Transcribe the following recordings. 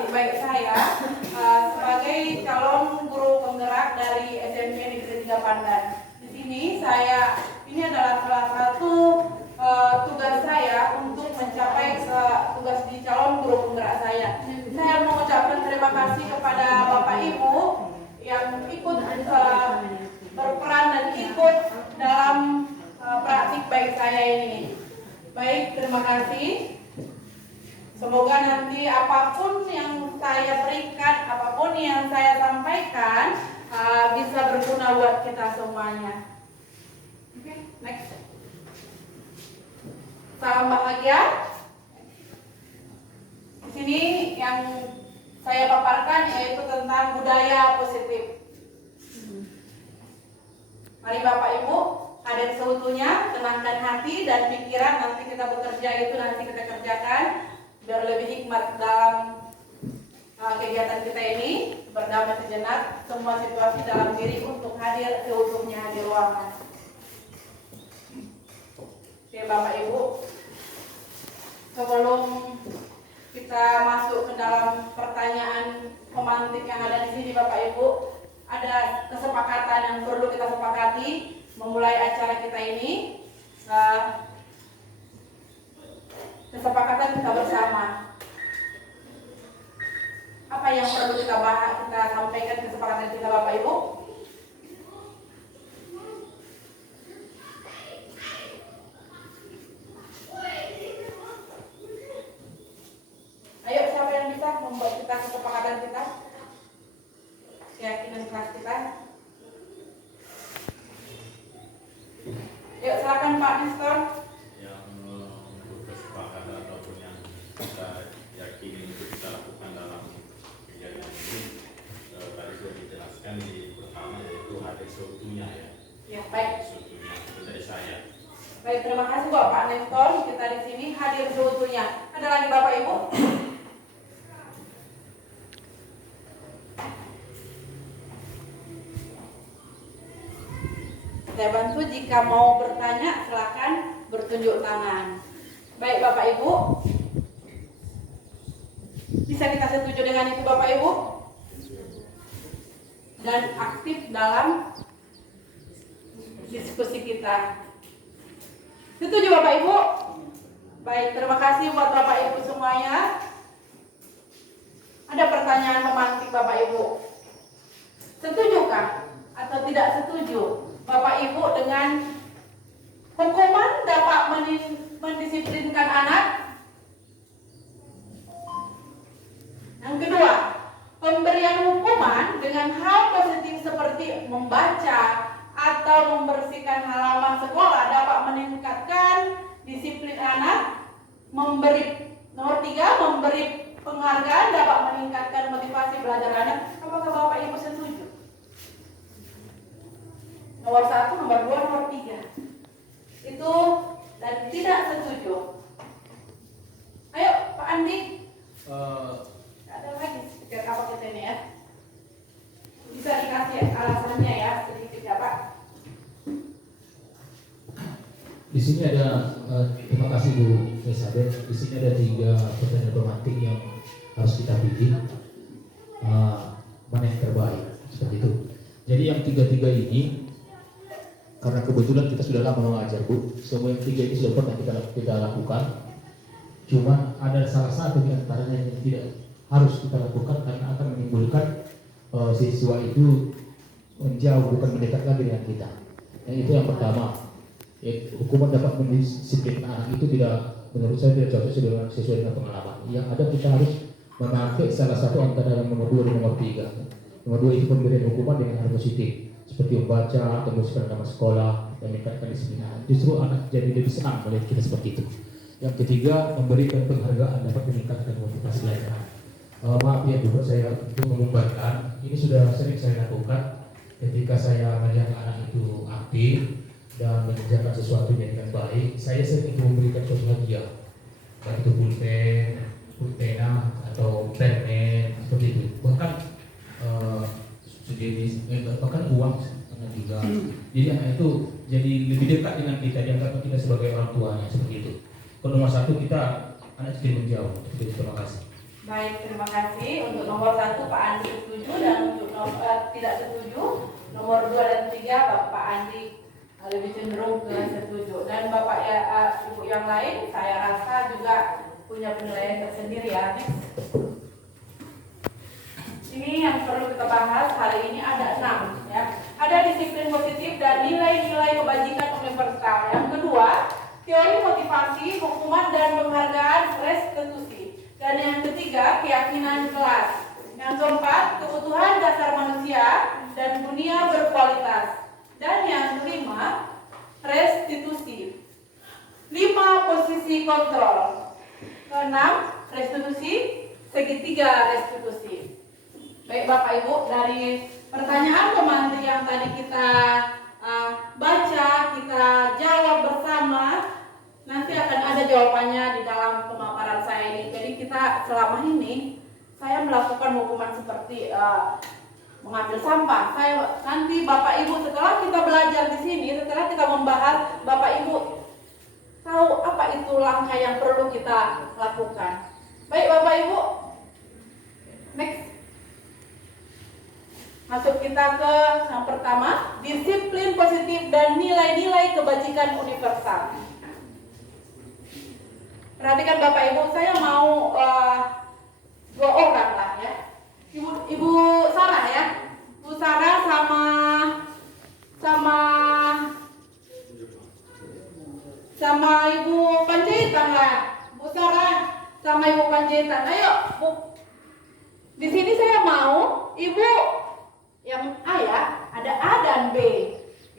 praktik baik saya sebagai calon guru penggerak dari SMP Negeri 3 Pandan. Di sini ini adalah salah satu tugas saya untuk mencapai tugas di calon guru penggerak saya. Saya mengucapkan terima kasih kepada Bapak Ibu yang ikut berperan dan ikut dalam praktik baik saya ini. Baik, terima kasih. Semoga nanti apapun yang saya berikan, apapun yang saya sampaikan bisa berguna buat kita semuanya. Oke, next. Salam bahagia. Di sini yang saya paparkan yaitu tentang budaya positif. Mari Bapak Ibu hadir seutuhnya, tenangkan hati dan pikiran. Nanti kita bekerja itu nanti kita kerjakan biar lebih hikmat dalam kegiatan kita ini. Berdamai sejenak semua situasi dalam diri untuk hadir seutuhnya di ruangan. Oke Bapak Ibu, sebelum kita masuk ke dalam pertanyaan pemantik yang ada di sini Bapak Ibu, ada kesepakatan yang perlu kita sepakati memulai acara kita ini. Kesepakatan kita bersama. Apa yang perlu kita bahas, kita sampaikan kesepakatan kita Bapak Ibu? Ayo, siapa yang bisa membuat kita kesepakatan kita? Keyakinan kelas kita. Yuk, silakan Pak Nestor. Yang kesepakatan ataupun yang kita yakini untuk kita lakukan dalam kegiatan ini tadi sudah dijelaskan di pertama, yaitu hadir seutuhnya ya. Ya, baik. Seutuhnya itu dari saya. Baik, terima kasih Bapak Nestor. Kita di sini hadir seutuhnya. Ada lagi Bapak Ibu? Saya bantu jika mau bertanya silakan bertunjuk tangan. Baik Bapak Ibu, bisa kita setuju dengan itu Bapak Ibu? Dan aktif dalam diskusi kita. Setuju Bapak Ibu? Baik, terima kasih buat Bapak Ibu semuanya. Ada pertanyaan memantik Bapak Ibu. Setujukah atau tidak setuju Bapak Ibu dengan hukuman dapat mendisiplinkan anak? Yang kedua, pemberian hukuman dengan hal positif seperti membaca atau membersihkan halaman sekolah dapat meningkatkan disiplin anak. Nomor 3, memberi penghargaan dapat meningkatkan motivasi belajar anak. Apakah Bapak Ibu setuju? Nomor 1, nomor 2, nomor 3. Itu dan tidak setuju. Ayo Pak Andi. Ada lagi speaker apa kita ini ya? Bisa dikasih alasannya ya sedikit ya Pak. Di sini ada terima kasih Bu Elizabeth. Di sini ada 3 pertanyaan pemantik yang harus kita pilih. Mana yang terbaik seperti itu. Jadi yang 3 ini, karena kebetulan kita sudah lama mengajar Bu, semua yang 3 ini sudah pernah kita lakukan. Cuma ada salah satu di antaranya yang tidak harus kita lakukan karena akan menimbulkan siswa itu menjauh, bukan mendekat lagi dengan kita. Yang itu yang pertama, hukuman dapat mendisiplinkan anak itu tidak, menurut saya tidak cocok sesuai dengan pengalaman. Yang ada kita harus memakai salah satu antara nomor 2 dan nomor 3. Nomor 2 itu pemberian hukuman dengan hal positif, seperti membaca atau membersihkan nama sekolah dan meningkatkan disiplin. Justru anak jadi lebih senang melihat kita seperti itu. Yang ketiga, memberikan penghargaan dapat meningkatkan motivasi belajar. Maaf ya Bu, saya untuk mengumbarkan, ini sudah sering saya lakukan ketika saya melihat anak itu aktif dan mengerjakan sesuatu dengan baik. Saya sering itu memberikan contoh hadiah, baik itu pulpen, atau permen seperti itu. Bahkan bahkan uang juga. Jadi anak itu jadi lebih dekat dengan kita, dianggap kita sebagai orang tuanya seperti itu. Kalau nomor 1 kita anak jadi menjauh. Terima kasih. Baik, terima kasih. Untuk nomor 1 Pak Andi setuju dan untuk tidak setuju nomor 2 dan 3 Bapak Andi lebih cenderung ke setuju. Dan Bapak ya Ibu yang lain saya rasa juga punya penilaian tersendiri ya. Ini yang perlu kita bahas hari ini ada 6 ya. Ada disiplin positif dan nilai-nilai kebajikan universal. Yang kedua, teori motivasi, hukuman dan penghargaan restitusi. Dan yang ketiga, keyakinan kelas. Yang keempat, kebutuhan dasar manusia dan dunia berkualitas. Dan yang kelima, restitusi. 5 posisi kontrol. Keenam, restitusi, segitiga restitusi. Baik Bapak Ibu, dari pertanyaan pemantik yang tadi kita baca, kita jawab bersama, nanti akan ada jawabannya di dalam pemaparan saya ini. Jadi kita selama ini saya melakukan hukuman seperti mengambil sampah. Nanti Bapak Ibu setelah kita belajar di sini, setelah kita membahas, Bapak Ibu tahu apa itu langkah yang perlu kita lakukan. Baik Bapak Ibu, next. Masuk kita ke yang pertama, disiplin positif dan nilai-nilai kebajikan universal. Perhatikan Bapak Ibu, saya mau 2 orang lah ya. Ibu Sarah ya. Ibu Sarah sama Ibu Panjaitan lah. Bu Sarah sama Ibu Panjaitan. Ayo, Bu. Di sini saya mau Ibu yang A ya, ada A dan B.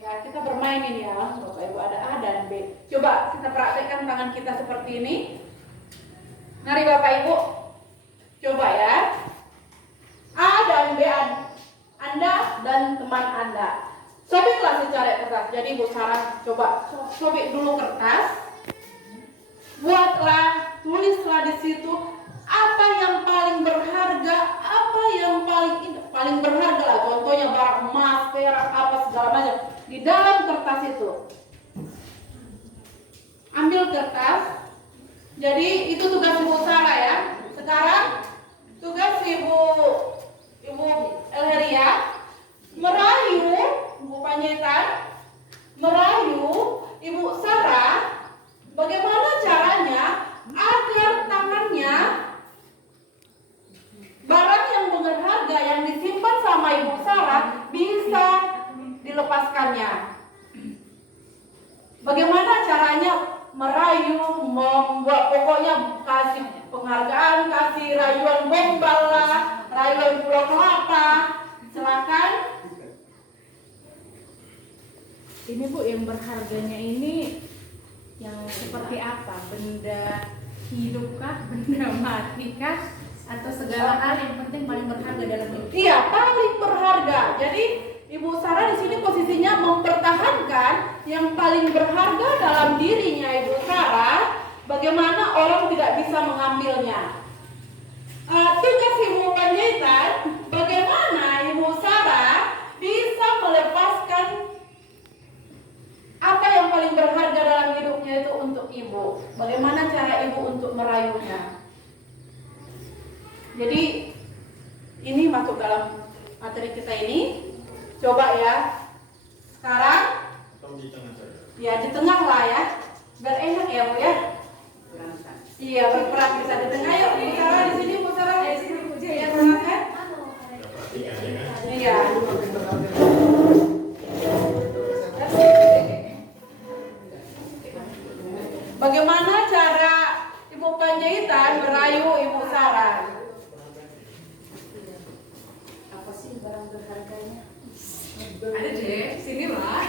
Ya, kita bermain ini ya, Bapak Ibu, ada A dan B. Coba kita praktekkan tangan kita seperti ini. Mari Bapak Ibu, coba ya. A dan B Anda dan teman Anda. Sobeklah secara kertas. Jadi Bu Sarah coba sobek dulu kertas. Buatlah, tulislah di situ apa yang paling berharga, apa yang paling berharga lah. Contohnya barang emas, perak, apa segala macam di dalam kertas itu. Ambil kertas. Jadi itu tugas Ibu Sarah ya. Sekarang tugas Ibu Elheria merayu Ibu Panjaitan, merayu Ibu Sarah bagaimana caranya agar tangannya barang yang berharga yang disimpan sama Ibu Sarah bisa dilepaskannya. Bagaimana caranya merayu, membuat pokoknya kasih penghargaan, kasih rayuan gombal lah, rayuan pulau kelapa. Silakan. Ini Bu, yang berharganya ini yang seperti apa? Benda hidupkah, benda matikah, atau segala hal yang penting paling berharga dalam hidup? Iya, paling berharga. Jadi Ibu Sarah di sini posisinya mempertahankan yang paling berharga dalam dirinya Ibu Sarah. Bagaimana orang tidak bisa mengambilnya. Tugas Ibu Panjaitan, bagaimana Ibu Sarah bisa melepaskan apa yang paling berharga dalam hidupnya itu untuk Ibu. Bagaimana cara Ibu untuk merayunya. Jadi ini masuk dalam materi kita ini. Coba ya. Sekarang Atau di tengah saja. ya di tengah lah ya. Biar enak ya Bu ya. Iya, berperan bisa di tengah. Yuk, Bu Sarah di sini, Bu Sarah. Di sini Bu ya, silakan. Kita perhatikan ya kan. Iya. Bagaimana cara Ibu Panjaitan merayu Ibu Sarah? Apa sih barang berharganya? Ada deh, sini lah.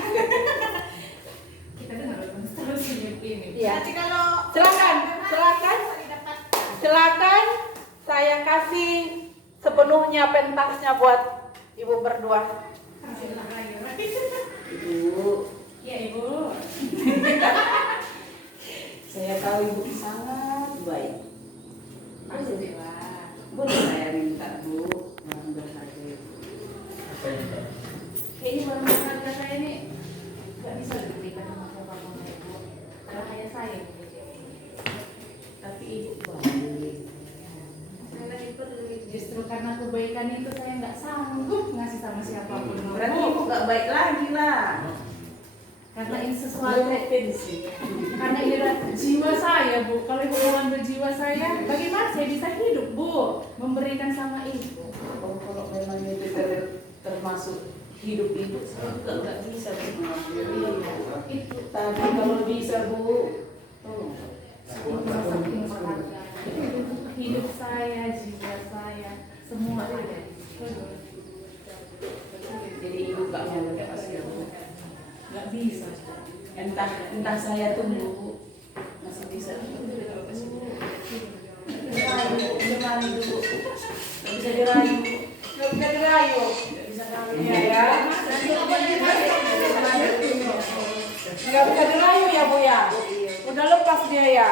Kita dengar terus senyum ini. Iya. Nanti kalau Silakan saya kasih sepenuhnya pentasnya buat Ibu berdua. Ibu, ya Ibu. saya tahu Ibu sangat baik. Alhamdulillah. Boleh saya minta Bu barang berharga Ibu? Kayaknya barang berharga saya ini nggak bisa diberikan sama siapapun ya Bu. Karena hanya saya yang memiliki. Tapi Ibu baik. Saya Justru karena kebaikan itu saya nggak sanggup ngasih sama siapapun. Berarti Bu. ibu gak baik lagi lah. Karena ini sesuatu, Pensi. karena ini jiwa saya, Bu. Kalau ibu mau ambil jiwa saya, bagaimana saya bisa hidup, Bu? Memberikan sama ibu. Oh, kalau memang itu termasuk hidup ibu, saya juga nggak bisa mengambil. Itu Tapi kalau bisa bu, itu saking berharga. Hidup saya, jiwa saya, semua ada. jadi ibu nggak mau lepas ya bu. Nggak bisa. Entah saya tunggu masih bisa. Dirayu dulu, nggak bisa dirayu, Nggak bisa dirayu. nggak bisa kawin. Iya ya. Nggak bisa dirayu ya Bu ya. Udah lepas dia ya.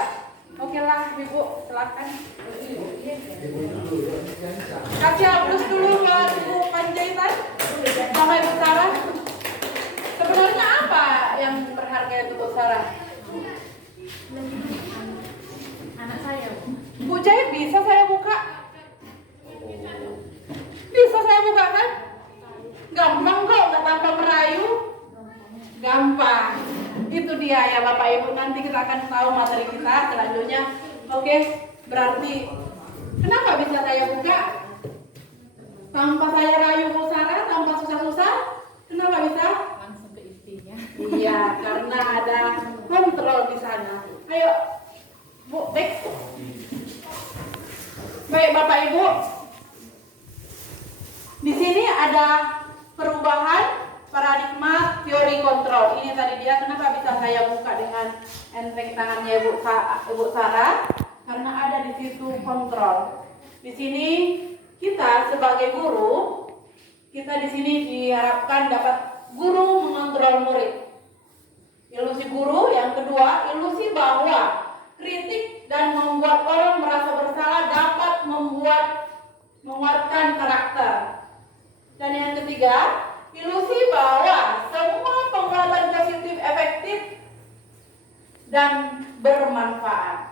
Oke lah Ibu, silakan. Kasih aplaus dulu buat Ibu Panjaitan sama Ibu Sarah. Sebenarnya apa yang berharga itu Bu Sarah? Anak saya, Bu. Bu Jahit bisa saya buka? Bisa saya buka kan? Gampang kok, nggak tanpa merayu. Gampang. Itu dia ya Bapak Ibu. Nanti kita akan tahu materi kita selanjutnya. Oke, berarti kenapa bisa saya buka? Tanpa saya rayu Bu Sarah, tanpa susah-susah. Kenapa bisa? Langsung ke intinya. Iya, karena ada kontrol di sana. Ayo, Bu, baik. Baik Bapak Ibu. Di sini ada perubahan paradigma teori kontrol. Ini tadi dia kenapa bisa saya buka dengan enteng tangannya Ibu Sarah? Karena ada di situ kontrol. Di sini kita sebagai guru, kita di sini diharapkan dapat guru mengontrol murid. Ilusi guru yang kedua, ilusi bahwa kritik dan membuat orang merasa bersalah dapat menguatkan karakter. Dan yang ketiga, ilusi bahwa semua penguatan positif efektif dan bermanfaat.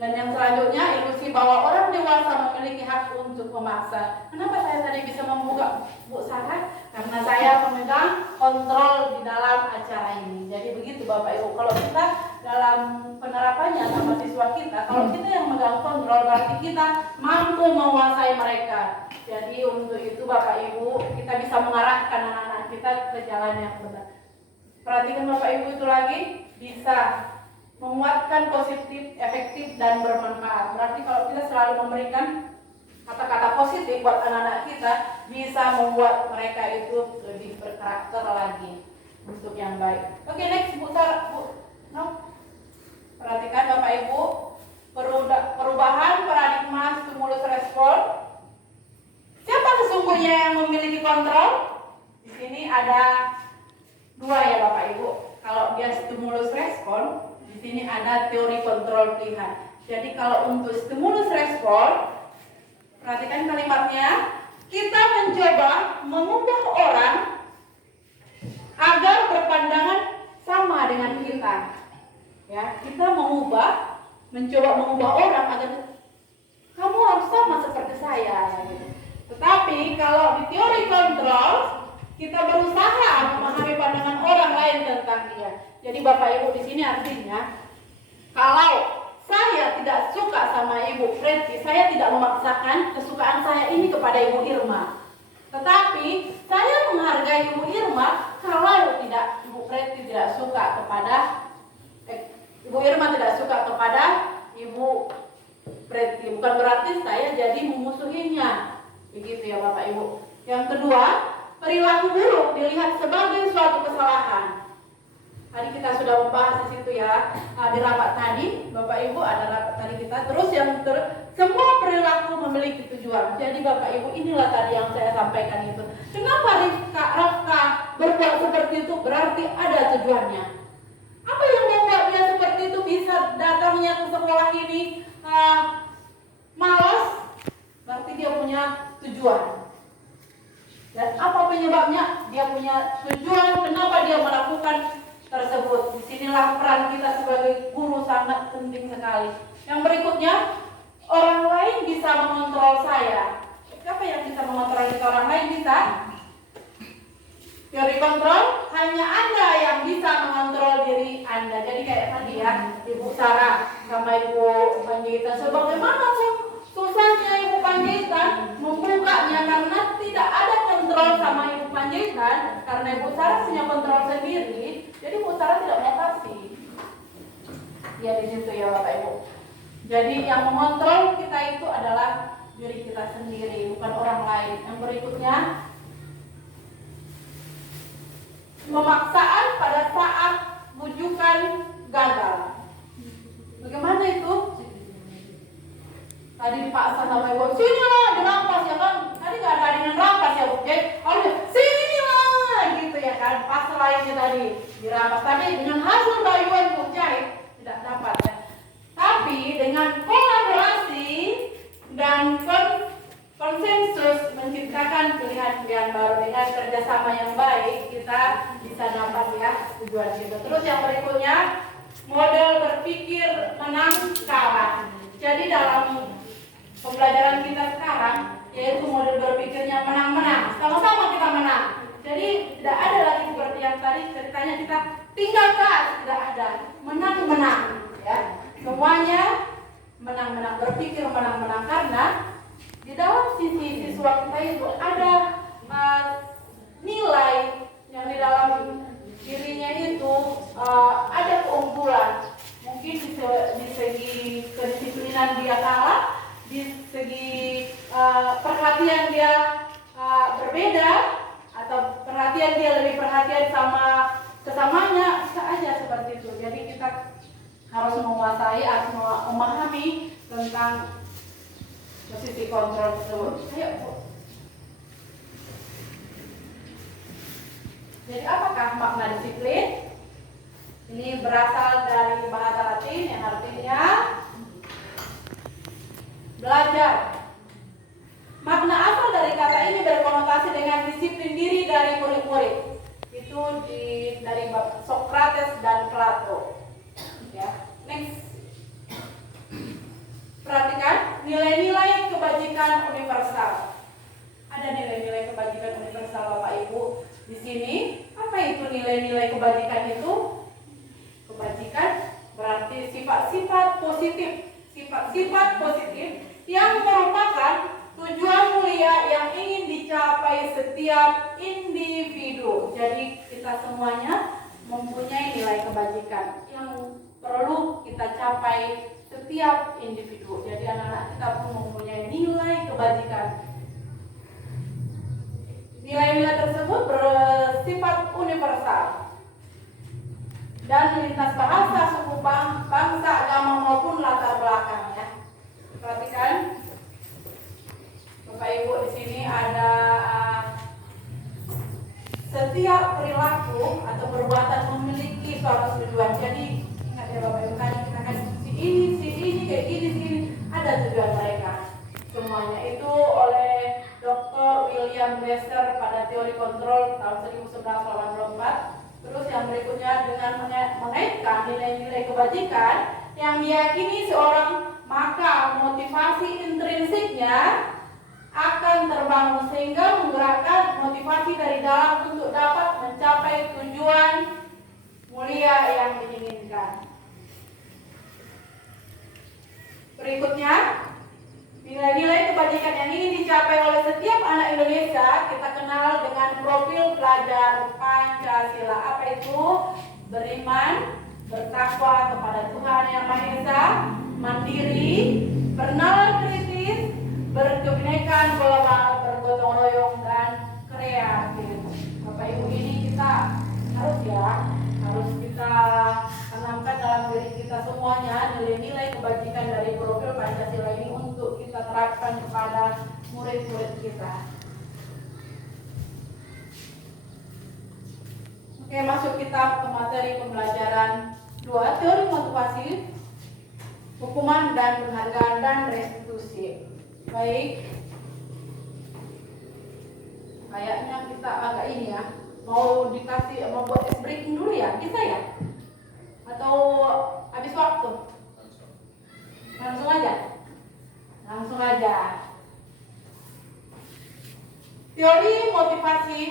Dan yang selanjutnya, ilusi bahwa orang dewasa memiliki hak untuk memaksa. Kenapa saya tadi bisa membuka Bu Sarah? Karena saya memegang kontrol di dalam acara ini. Jadi begitu Bapak Ibu. Kalau kita dalam penerapannya sama siswa kita, kalau kita yang memegang kontrol berarti kita mampu menguasai mereka. Jadi untuk itu Bapak Ibu, kita bisa mengarahkan anak-anak kita ke jalan yang benar. Perhatikan Bapak Ibu itu lagi, bisa menguatkan positif, efektif, dan bermanfaat. Berarti kalau kita selalu memberikan kata-kata positif buat anak-anak kita, bisa membuat mereka itu lebih berkarakter lagi untuk yang baik. Oke, next Bu Sarah, Bu. No. Perhatikan Bapak Ibu, perubahan paradigma stimulus respon. Siapa sesungguhnya yang memiliki kontrol? Di sini ada dua ya Bapak Ibu. Kalau dia stimulus respon, di sini ada teori kontrol pilihan. Jadi kalau untuk stimulus respon, perhatikan kalimatnya, kita mencoba mengubah orang agar berpandangan sama dengan kita. Ya, kita mencoba mengubah orang agar kamu harus sama seperti saya. Gitu. Tetapi kalau di teori kontrol, kita berusaha memahami pandangan orang lain tentang dia. Jadi Bapak Ibu di sini artinya, kalau saya tidak suka sama Ibu Preti, saya tidak memaksakan kesukaan saya ini kepada Ibu Irma. Tetapi saya menghargai Ibu Irma kalau tidak Ibu Preti tidak suka kepada Ibu Irma tidak suka kepada Ibu Preti. Bukan berarti saya jadi memusuhinya. Begitu ya Bapak Ibu. Yang kedua, perilaku buruk dilihat sebagai suatu kesalahan. Tadi kita sudah membahas di situ ya, di rapat tadi, Bapak Ibu ada rapat tadi kita. Terus semua perilaku memiliki tujuan. Jadi Bapak Ibu inilah tadi yang saya sampaikan itu. Kenapa Rafka berbuat seperti itu? Berarti ada tujuannya. Apa yang membuat dia seperti itu bisa datangnya ke sekolah ini malas? Berarti dia punya tujuan. Dan apa penyebabnya? Dia punya tujuan kenapa dia melakukan tersebut. Disinilah peran kita sebagai guru sangat penting sekali. Yang berikutnya, orang lain bisa mengontrol saya. Siapa yang bisa mengontrol kita? Orang lain bisa? Teori kontrol, hanya Anda yang bisa mengontrol diri Anda. Jadi kayak tadi ya, Ibu Sarah sama Ibu Panjaitan. Sebagaimana susahnya Ibu Panjaitan membukanya karena tidak ada kontrol sama Ibu Panjaitan. Karena Ibu Sarah punya kontrol sendiri, jadi Ibu Sarah tidak mau kasih. Ya di situ ya Bapak Ibu. Jadi yang mengontrol kita itu adalah diri kita sendiri, bukan orang lain. Yang berikutnya, pemaksaan pada saat bujukan gagal. Bagaimana itu? Tadi dipaksa sama ibu, sini lah, dirampas ya kan? Tadi nggak ada dengan rampas ya bu, jadi harusnya sini lah, gitu ya kan? Pas lainnya tadi dirampas, tadi dengan hasil rayuan bu jahit tidak dapat ya. Tapi dengan kolaborasi dan konsensus menciptakan pilihan-pilihan baru dengan kerjasama yang baik, kita bisa dapat ya tujuan kita. Terus yang berikutnya, model berpikir menang kalah. Jadi dalam pembelajaran kita sekarang, yaitu model berpikirnya menang-menang, sama-sama kita menang. Jadi tidak ada lagi seperti yang tadi ceritanya kita tinggal kelas, tidak ada, menang-menang ya. Semuanya menang-menang, berpikir menang-menang, karena di dalam sisi siswa kita itu ada nilai yang di dalam dirinya itu ada keunggulan. Mungkin di segi kedisiplinan dia kalah, di segi perhatian dia berbeda, atau perhatian dia lebih perhatian sama kesamanya, bisa aja seperti itu. Jadi kita harus menguasai, harus memahami tentang posisi kontrol tersebut. Ayo Bu. Jadi apakah makna disiplin? Ini berasal dari bahasa Latin yang artinya belajar. Makna asal dari kata ini berkonotasi dengan disiplin diri dari murid-murid. Itu dari Socrates dan Plato. Ya, next. Perhatikan nilai-nilai kebajikan universal. Ada nilai-nilai kebajikan universal Bapak Ibu di sini. Apa itu nilai-nilai kebajikan itu? Kebajikan berarti sifat-sifat positif. Sifat-sifat positif yang merupakan tujuan mulia yang ingin dicapai setiap individu. Jadi kita semuanya mempunyai nilai kebajikan yang perlu kita capai setiap individu. Jadi anak-anak kita pun mempunyai nilai kebajikan. Nilai-nilai tersebut bersifat universal dan lintas bahasa, suku, bangsa, agama maupun latar belakang ya. Perhatikan Bapak Ibu, di sini ada setiap perilaku atau perbuatan memiliki suatu tujuan. Jadi ingat ya Bapak Ibu, tadi kita kan si ini kayak gini, ada tujuan mereka. Semuanya itu oleh Dr. William Glasser pada teori kontrol tahun 1984. Terus yang berikutnya dengan mengaitkan nilai-nilai kebajikan yang diyakini seorang, maka motivasi intrinsiknya akan terbangun sehingga menggerakkan motivasi dari dalam untuk dapat mencapai tujuan mulia yang diinginkan. Berikutnya, nilai-nilai kebajikan yang ingin dicapai oleh setiap anak Indonesia kita kenal dengan profil pelajar Pancasila. Apa itu? Beriman, bertakwa kepada Tuhan Yang Maha Esa, mandiri, bernalar kritis, berkebinekaan global, bergotong royong, dan kreatif. Bapak Ibu, ini kita harus kita tanamkan dalam diri kita semuanya nilai-nilai kebajikan dari profil Pancasila ini untuk kita terapkan kepada murid-murid kita. Oke, masuk kita ke materi pembelajaran 2, teori motivasi, hukuman dan penghargaan dan restitusi. Baik, kayaknya kita agak ini ya, mau buat ice breaking dulu ya, bisa ya? Atau habis waktu? Langsung aja. Langsung aja. Teori motivasi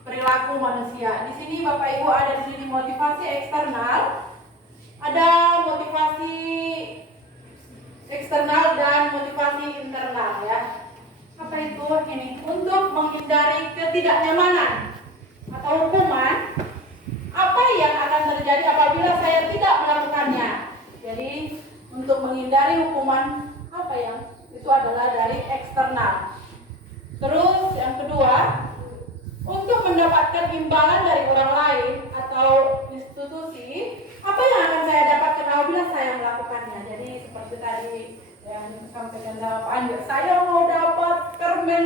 perilaku manusia. Di sini Bapak Ibu ada di sini motivasi eksternal, ada motivasi eksternal dan motivasi internal ya. Apa itu? Ini untuk menghindari ketidaknyamanan atau hukuman. Apa yang akan terjadi apabila saya tidak melakukannya? Jadi untuk menghindari hukuman apa yang itu adalah dari eksternal. Terus yang kedua, untuk mendapatkan imbalan dari orang lain atau institusi, apa yang akan saya dapatkan apabila saya melakukannya? Jadi seperti tadi yang disampaikan sama Pak Andi, saya mau dapat permen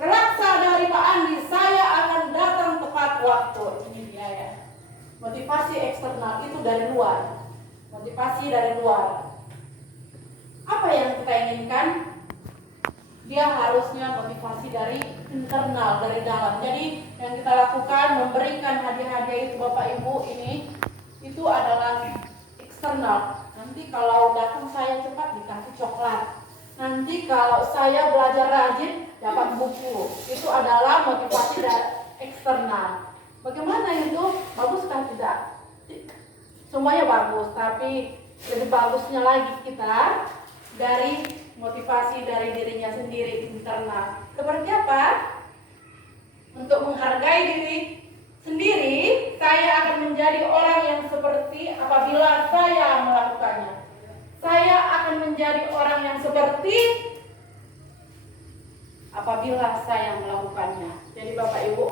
relaksa dari Pak Andi, saya akan datang tepat waktu. Ini dia ya. Motivasi eksternal itu dari luar. Motivasi dari luar. Apa yang kita inginkan? Dia harusnya motivasi dari internal, dari dalam. Jadi yang kita lakukan memberikan hadiah-hadiah itu Bapak Ibu ini itu adalah eksternal. Nanti kalau datang saya cepat dikasih coklat. Nanti kalau saya belajar rajin dapat buku. Itu adalah motivasi dari eksternal. Bagaimana itu? Bagus kan tidak? Semuanya bagus, tapi lebih bagusnya lagi kita dari motivasi dari dirinya sendiri internal. Seperti apa? Untuk menghargai diri sendiri, saya akan menjadi orang yang seperti apabila saya melakukannya. Saya akan menjadi orang yang seperti apabila saya melakukannya. Jadi Bapak Ibu,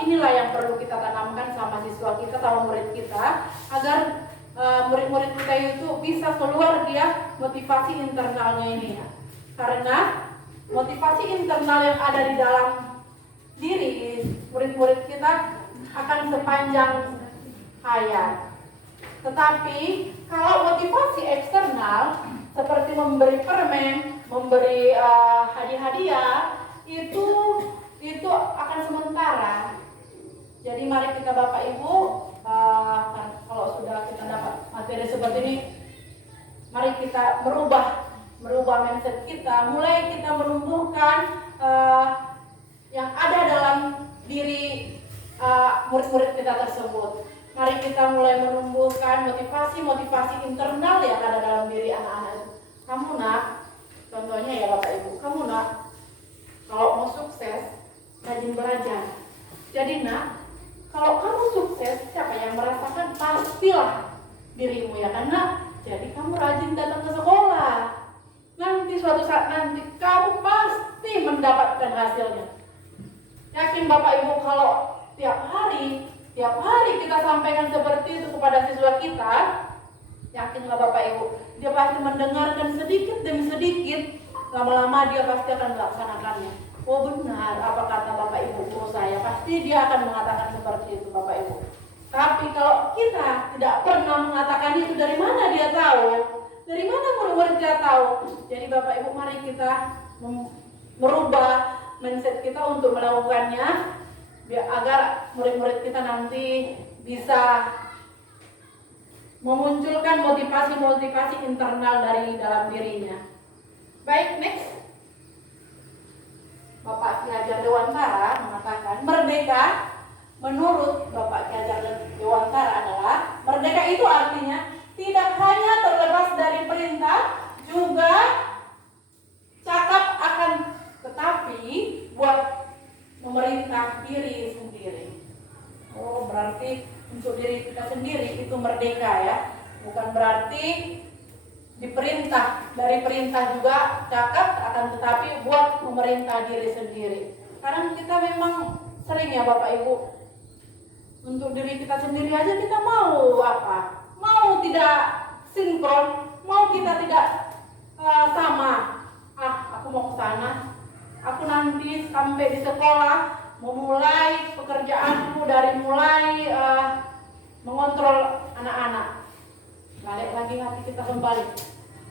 inilah yang perlu kita tanamkan sama siswa kita, sama murid kita, agar murid-murid kita itu bisa keluar dia motivasi internalnya ini ya. Karena motivasi internal yang ada di dalam diri murid-murid kita akan sepanjang hayat. Tetapi kalau motivasi eksternal seperti memberi permen, memberi hadiah-hadiah itu akan sementara. Jadi mari kita Bapak Ibu, kalau sudah kita dapat materi seperti ini, mari kita merubah mindset kita, mulai kita menumbuhkan yang ada dalam diri murid-murid kita tersebut. Mari kita mulai menumbuhkan motivasi internal yang ada dalam diri anak-anak itu. Kamu nak, contohnya ya Bapak Ibu, kamu nak, kalau mau sukses, rajin belajar. Jadi nak, kalau kamu sukses, siapa yang merasakan? Pastilah dirimu ya, karena jadi kamu rajin datang ke sekolah. Nanti suatu saat nanti kamu pasti mendapatkan hasilnya. Yakin Bapak Ibu kalau tiap hari kita sampaikan seperti itu kepada siswa kita, yakinlah Bapak Ibu, dia pasti mendengarkan sedikit demi sedikit, lama-lama dia pasti akan melaksanakannya. Oh benar, apa kata Bapak Ibu guru saya, pasti dia akan mengatakan seperti itu Bapak Ibu. Tapi kalau kita tidak pernah mengatakan itu, dari mana dia tahu? Dari mana murid-murid dia tahu? Jadi Bapak Ibu, mari kita merubah mindset kita untuk melakukannya, biar agar murid-murid kita nanti bisa memunculkan motivasi-motivasi internal dari dalam dirinya. Baik, next. Bapak Ki Hajar Dewantara mengatakan merdeka, menurut Bapak Ki Hajar Dewantara adalah merdeka itu artinya tidak hanya terlepas dari perintah, juga cakap akan tetapi buat memerintah diri sendiri. Oh, berarti untuk diri kita sendiri itu merdeka ya. Bukan berarti diperintah, dari perintah juga cakap akan tetapi buat memerintah diri sendiri. Karena kita memang sering ya Bapak Ibu, untuk diri kita sendiri aja kita mau apa? Mau tidak sinkron, mau kita tidak sama. Aku mau ke sana. Aku nanti sampai di sekolah memulai pekerjaanku dari mulai mengontrol anak-anak. Balik lagi hati kita kembali.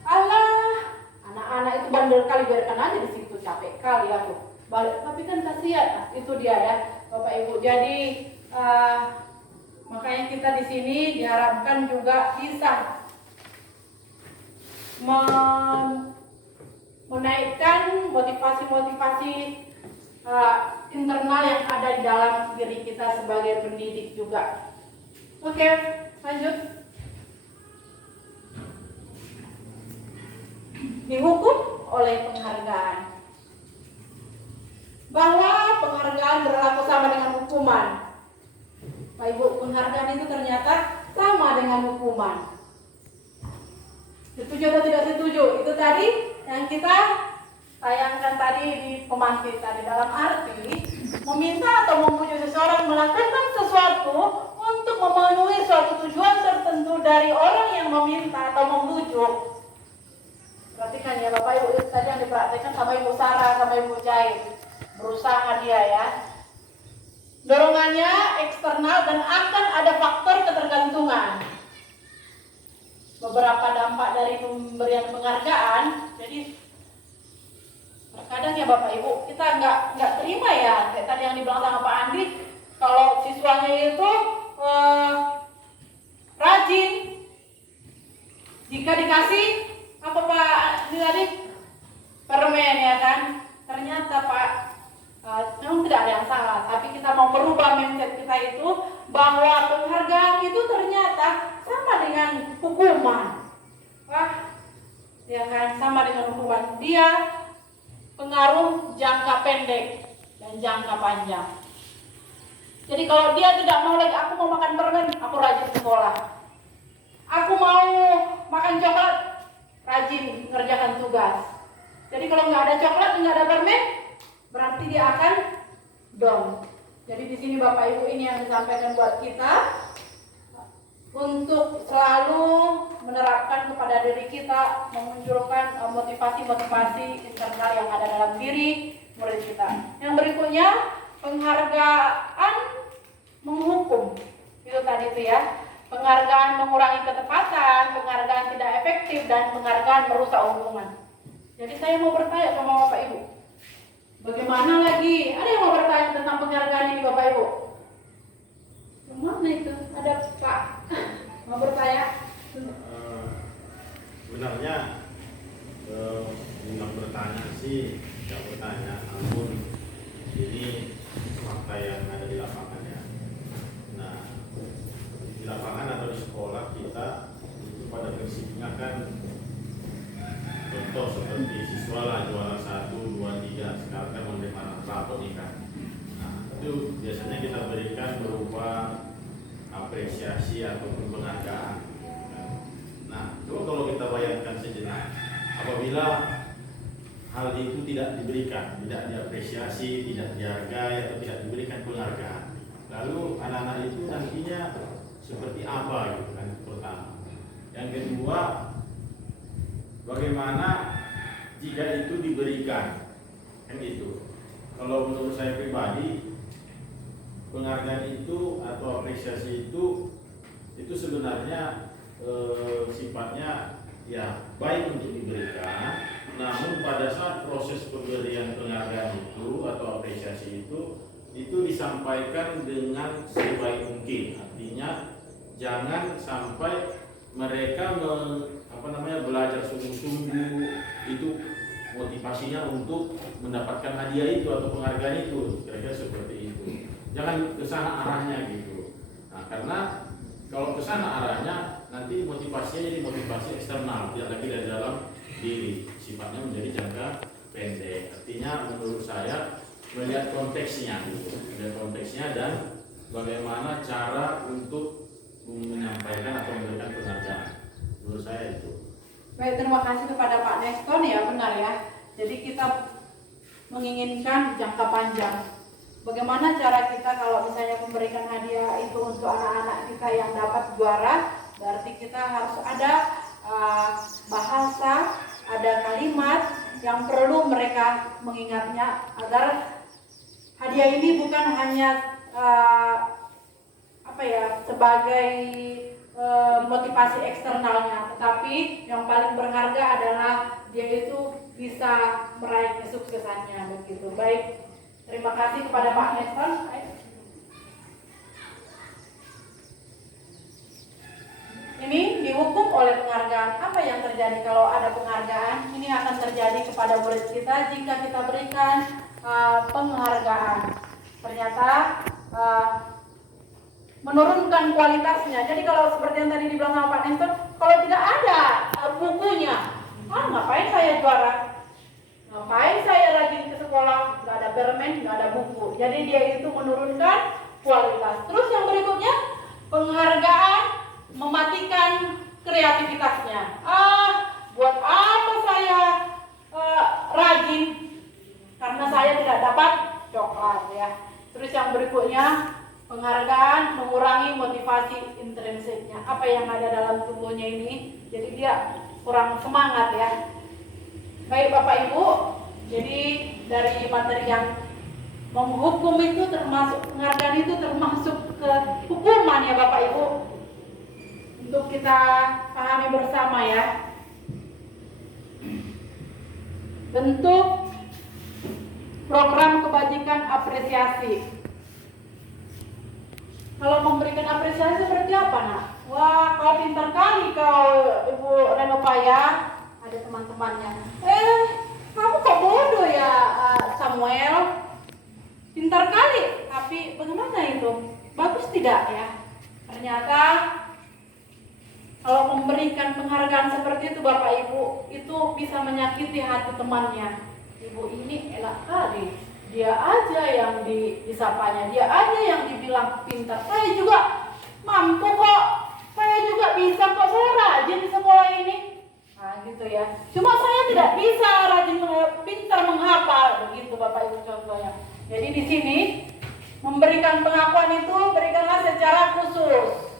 Alah, anak-anak itu bandel kali, biarkan aja di situ, capek kali aku. Balik, tapi kan kasihan. Nah, itu dia ya, Bapak Ibu. Jadi makanya kita di sini diharapkan juga bisa menaikkan motivasi-motivasi internal yang ada di dalam diri kita sebagai pendidik juga. Oke, lanjut. Dihukum oleh penghargaan. Bahwa penghargaan berlaku sama dengan hukuman. Pak Ibu, penghargaan itu ternyata sama dengan hukuman. Setuju atau tidak setuju? Itu tadi yang kita tayangkan tadi di pemantik tadi, dalam arti meminta atau memujuk seseorang melakukan sesuatu untuk memenuhi suatu tujuan tertentu dari orang yang meminta atau membujuk. Perhatikan ya Bapak Ibu, itu tadi yang diperhatikan sama Ibu Sarah, sama Ibu Jai. Berusaha dia ya. Dorongannya eksternal dan akan ada faktor ketergantungan. Beberapa dampak dari pemberian penghargaan, jadi terkadang ya Bapak Ibu, kita nggak terima ya, kayak tadi yang dibilang sama Pak Andi, kalau siswanya itu rajin, jika dikasih apa Pak tadi permen ya kan, ternyata Pak memang tidak ada yang salah, tapi kita mau merubah mindset kita itu bahwa penghargaan itu ternyata sama dengan hukuman. Wah, ya kan, sama dengan hukuman. Dia pengaruh jangka pendek dan jangka panjang. Jadi kalau dia tidak mau lagi, aku mau makan permen, aku rajin sekolah. Aku mau makan coklat, rajin mengerjakan tugas. Jadi kalau nggak ada coklat, nggak ada permen, berarti dia akan down. Jadi di sini Bapak Ibu ini yang disampaikan buat kita untuk selalu menerapkan kepada diri kita, memunculkan motivasi-motivasi internal yang ada dalam diri murid kita. Yang berikutnya, penghargaan menghukum. Itu tadi itu ya. Penghargaan mengurangi ketepatan, penghargaan tidak efektif, dan penghargaan merusak hubungan. Jadi saya mau bertanya sama Bapak Ibu, bagaimana lagi? Ada yang mau bertanya tentang penghargaan ini Bapak Ibu? Mana itu? Ada Pak mau bertanya? Sebenarnya bukan bertanya sih, tidak bertanya, namun ini fakta yang ada di lapangan ya. Nah, di lapangan atau di sekolah kita itu pada prinsipnya kan contoh seperti siswa lah juara 1, 2, 3, sekarang kan menerima rapor nih kan. Nah, itu biasanya kita berikan berupa apresiasi ataupun penghargaan. Nah, coba kalau kita bayangkan sejenak, apabila hal itu tidak diberikan, tidak diapresiasi, tidak dihargai, atau tidak diberikan penghargaan, lalu anak-anak itu nantinya seperti apa gitu kan, pertama. Yang kedua, bagaimana jika itu diberikan, kan itu. Kalau menurut saya pribadi, penghargaan itu atau apresiasi itu sebenarnya sifatnya ya baik untuk diberikan, namun pada saat proses pemberian penghargaan itu atau apresiasi itu disampaikan dengan sebaik mungkin. Artinya jangan sampai mereka belajar sungguh-sungguh, itu motivasinya untuk mendapatkan hadiah itu atau penghargaan itu, kira-kira seperti itu. Jangan ke sana arahnya gitu. Nah, karena kalau ke sana arahnya nanti motivasinya jadi motivasi eksternal, tidak lagi dari dalam diri, sifatnya menjadi jangka pendek. Artinya menurut saya melihat konteksnya gitu, melihat konteksnya dan bagaimana cara untuk menyampaikan atau memberikan penghargaan. Menurut saya itu. Baik, terima kasih kepada Pak Neston ya, benar ya. Jadi kita menginginkan jangka panjang. Bagaimana cara kita kalau misalnya memberikan hadiah itu untuk anak-anak kita yang dapat juara, berarti kita harus ada bahasa, ada kalimat yang perlu mereka mengingatnya agar hadiah ini bukan hanya sebagai motivasi eksternalnya, tetapi yang paling berharga adalah dia itu bisa meraih kesuksesannya begitu. Baik, terima kasih kepada Pak Neston. Ini dihukum oleh penghargaan. Apa yang terjadi kalau ada penghargaan? Ini akan terjadi kepada murid kita jika kita berikan penghargaan. Ternyata menurunkan kualitasnya. Jadi kalau seperti yang tadi dibilang sama Pak Nestor, kalau tidak ada bukunya, ngapain saya juara? Ngapain saya rajin ke sekolah? Nggak ada permen, nggak ada buku. Jadi dia itu menurunkan kualitas. Terus yang berikutnya, penghargaan mematikan kreativitasnya. Buat apa saya rajin? Karena saya tidak dapat coklat ya. Terus yang berikutnya, penghargaan mengurangi motivasi intrinsiknya. Apa yang ada dalam tubuhnya ini, jadi dia kurang semangat ya. Baik Bapak Ibu, jadi dari materi yang menghukum itu termasuk, penghargaan itu termasuk ke hukuman ya Bapak Ibu. Untuk kita pahami bersama ya. Bentuk program kebajikan apresiasi. Kalau memberikan apresiasi seperti apa nak? Wah, kau pintar kali kau Ibu Renopaya. Ada teman-temannya. Kamu kok bodoh ya Samuel? Pintar kali. Tapi bagaimana itu? Bagus tidak ya? Ternyata kalau memberikan penghargaan seperti itu Bapak Ibu, itu bisa menyakiti hati temannya. Ibu ini enak kali, dia aja yang disapanya, dia aja yang dibilang pintar. Saya juga mampu kok, saya juga bisa kok, saya rajin di sekolah ini. Nah gitu ya. Cuma saya tidak bisa rajin pintar menghafal, begitu Bapak Ibu contohnya. Jadi di sini memberikan pengakuan itu berikanlah secara khusus.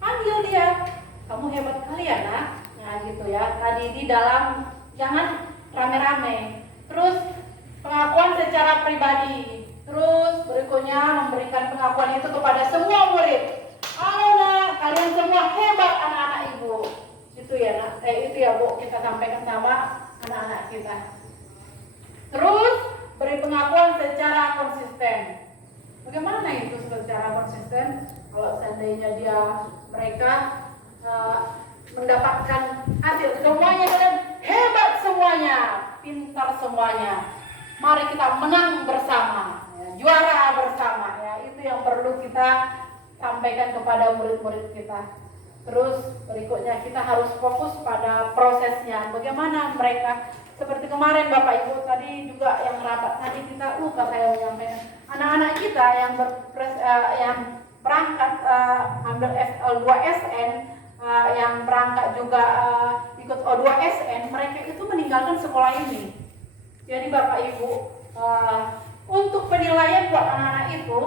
Panggil dia, kamu hebat kali ya nak. Nah gitu ya. Tadi di dalam, jangan rame-rame. Terus pengakuan secara pribadi. Terus berikutnya memberikan pengakuan itu kepada semua murid. Halo nak, kalian semua hebat anak-anak ibu. Itu ya nak, itu ya bu, kita sampaikan sama anak-anak kita. Terus beri pengakuan secara konsisten. Bagaimana itu secara konsisten? Kalau seandainya mereka mendapatkan hasil semuanya, kalian hebat semuanya, pintar semuanya. Mari kita menang bersama, ya, juara bersama. Ya, itu yang perlu kita sampaikan kepada murid-murid kita. Terus berikutnya kita harus fokus pada prosesnya. Bagaimana mereka, seperti kemarin Bapak Ibu tadi juga yang rapat tadi kita lupa saya menyampaikan. Anak-anak kita yang berangkat ambil L2SN, yang berangkat juga ikut O2SN, mereka itu meninggalkan sekolah ini. Jadi Bapak Ibu, untuk penilaian buat anak-anak itu,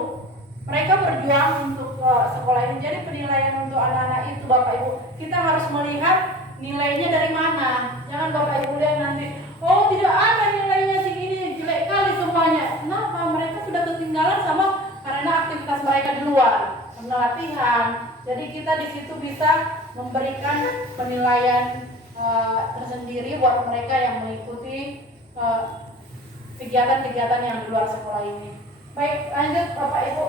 mereka berjuang untuk sekolah ini. Jadi penilaian untuk anak-anak itu Bapak Ibu, kita harus melihat nilainya dari mana. Jangan Bapak Ibu lihat nanti, oh tidak ada nilainya segini, jelek kali semuanya. Kenapa? Mereka sudah ketinggalan karena aktivitas mereka di luar, karena latihan. Jadi kita di situ bisa memberikan penilaian tersendiri buat mereka yang mengikuti kegiatan-kegiatan yang di luar sekolah ini. Baik, lanjut Bapak Ibu.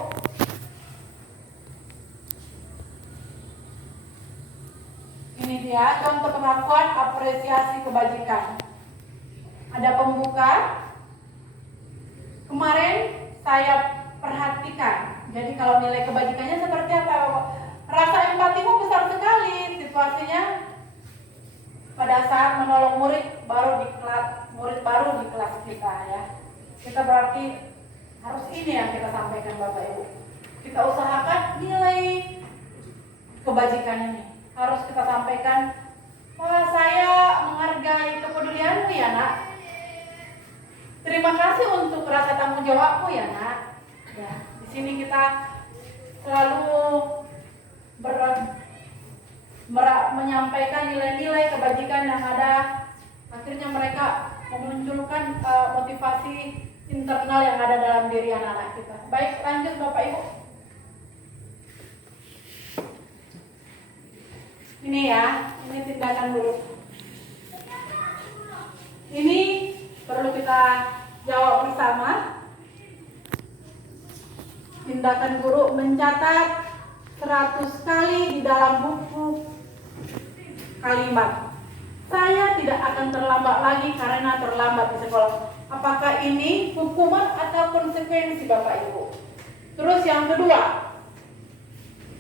Ini dia contoh pengakuan apresiasi kebajikan. Ada pembuka. Kemarin saya perhatikan. Jadi kalau nilai kebajikannya seperti apa? Rasa empatimu besar sekali. Situasinya pada saat menolong murid baru di kelas kita ya. Kita berarti harus ini yang kita sampaikan Bapak Ibu. Kita usahakan nilai kebajikan ini. Harus kita sampaikan, wah saya menghargai kepedulianmu ya nak. Terima kasih untuk rasa tanggung jawabmu ya nak. Ya, di sini kita selalu menyampaikan nilai-nilai kebajikan yang ada. Akhirnya mereka memunculkan motivasi internal yang ada dalam diri anak-anak kita. Baik, lanjut Bapak Ibu. Ini ya, ini tindakan guru. Ini perlu kita jawab bersama. Tindakan guru mencatat 100 kali di dalam buku kalimat, saya tidak akan terlambat lagi karena terlambat di sekolah. Apakah ini hukuman atau konsekuensi Bapak Ibu? Terus yang kedua,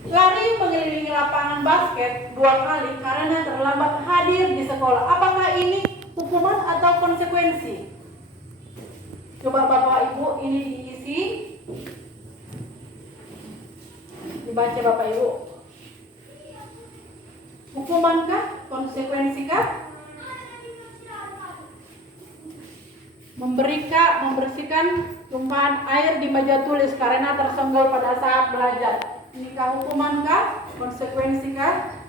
lari mengelilingi lapangan basket 2 kali karena terlambat hadir di sekolah. Apakah ini hukuman atau konsekuensi? Coba Bapak Ibu ini diisi, dibaca Bapak Ibu. Hukumankah? Konsekuensikah? Membersihkan tumpahan air di meja tulis karena tersenggol pada saat belajar. Inikah hukumankah? Konsekuensikah?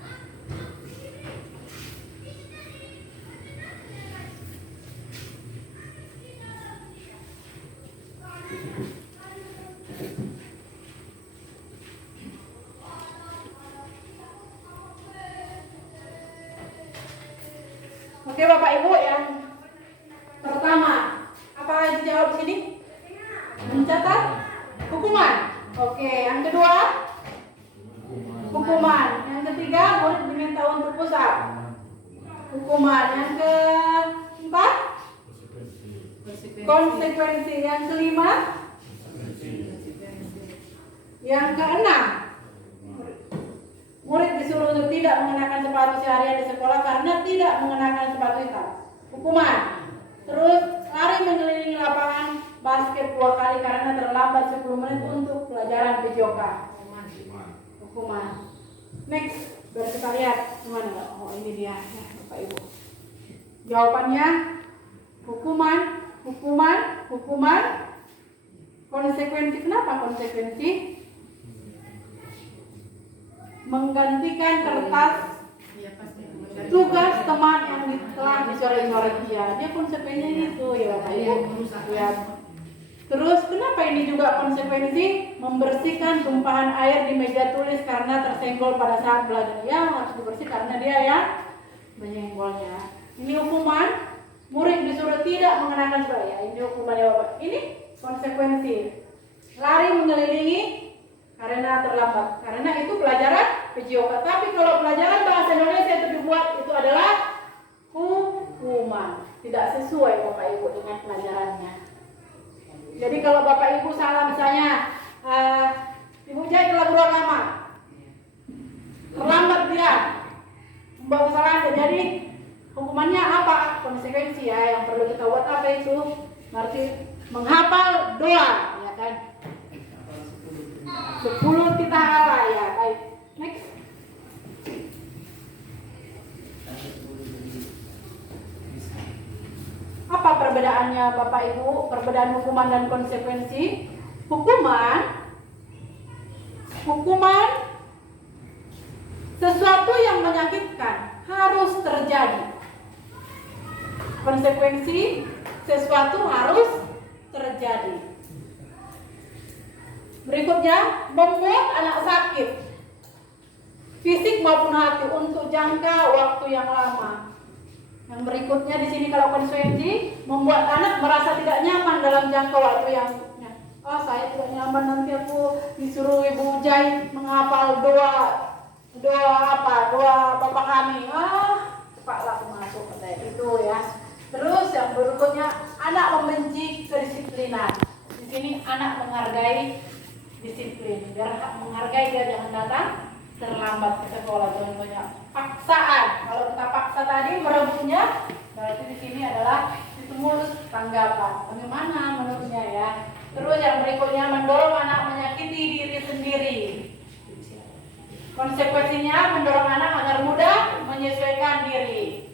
Oke Bapak Ibu, yang pertama, apa yang dijawab di sini? Mencatat hukuman. Oke, yang kedua hukuman. Yang ketiga, murid diminta untuk push up. Hukuman. Yang keempat, konsekuensi. Yang kelima, yang keenam, murid disuruh untuk tidak mengenakan sepatu seharian di sekolah karena tidak mengenakan sepatu hitam. Hukuman. Terus lari mengelilingi lapangan basket 2 kali karena terlambat 10 menit untuk pelajaran PJOK. Hukuman. Next, biar kita lihat gimana. Oh ini dia ya, Bapak Ibu. Jawabannya hukuman, hukuman, hukuman. Konsekuensi. Kenapa konsekuensi? Menggantikan kertas tugas teman yang telah dicoret-coret dia. Dia konsekuensinya itu ya Bapak Ibu. Ya. Terus kenapa ini juga konsekuensi? Membersihkan tumpahan air di meja tulis karena tersenggol pada saat belajar. Ya harus dibersihkan karena dia yang menyenggolnya. Ini hukuman. Murid disuruh tidak mengenakan sepatu. Ya, ini hukumannya Bapak. Ini konsekuensi. Lari mengelilingi karena terlambat. Karena itu pelajaran PJOK. Tapi kalau pelajaran bahasa Indonesia itu dibuat, itu adalah hukuman. Tidak sesuai Bapak Ibu dengan pelajarannya. Jadi kalau Bapak Ibu salah misalnya, Ibu jahit lagu lama, terlambat dia, membuat kesalahan. Jadi hukumannya apa? Konsekuensi ya. Yang perlu kita buat apa itu? Berarti menghafal doa, ya kan? 10 kita hafal ya. Baik. Next. Apa perbedaannya Bapak Ibu? Perbedaan hukuman dan konsekuensi. Hukuman sesuatu yang menyakitkan harus terjadi. Konsekuensi sesuatu harus terjadi. Berikutnya, membuat anak sakit fisik maupun hati untuk jangka waktu yang lama. Yang berikutnya di sini kalau konsekuensi, membuat anak merasa tidak nyaman dalam jangka waktu yang saya tidak nyaman, nanti aku disuruh Ibu jahit menghafal doa Bapak kami. Cepatlah aku masuk kayak itu ya. Terus yang berikutnya, anak membenci kedisiplinan. Di sini anak menghargai disiplin, biar menghargai dia jangan datang terlambat ke sekolah, jangan banyak paksaan. Kalau kita paksa tadi merebutnya, berarti di sini adalah stimulus tanggapan. Bagaimana menurutnya ya? Terus yang berikutnya, mendorong anak menyakiti diri sendiri. Konsekuensinya mendorong anak agar mudah menyesuaikan diri.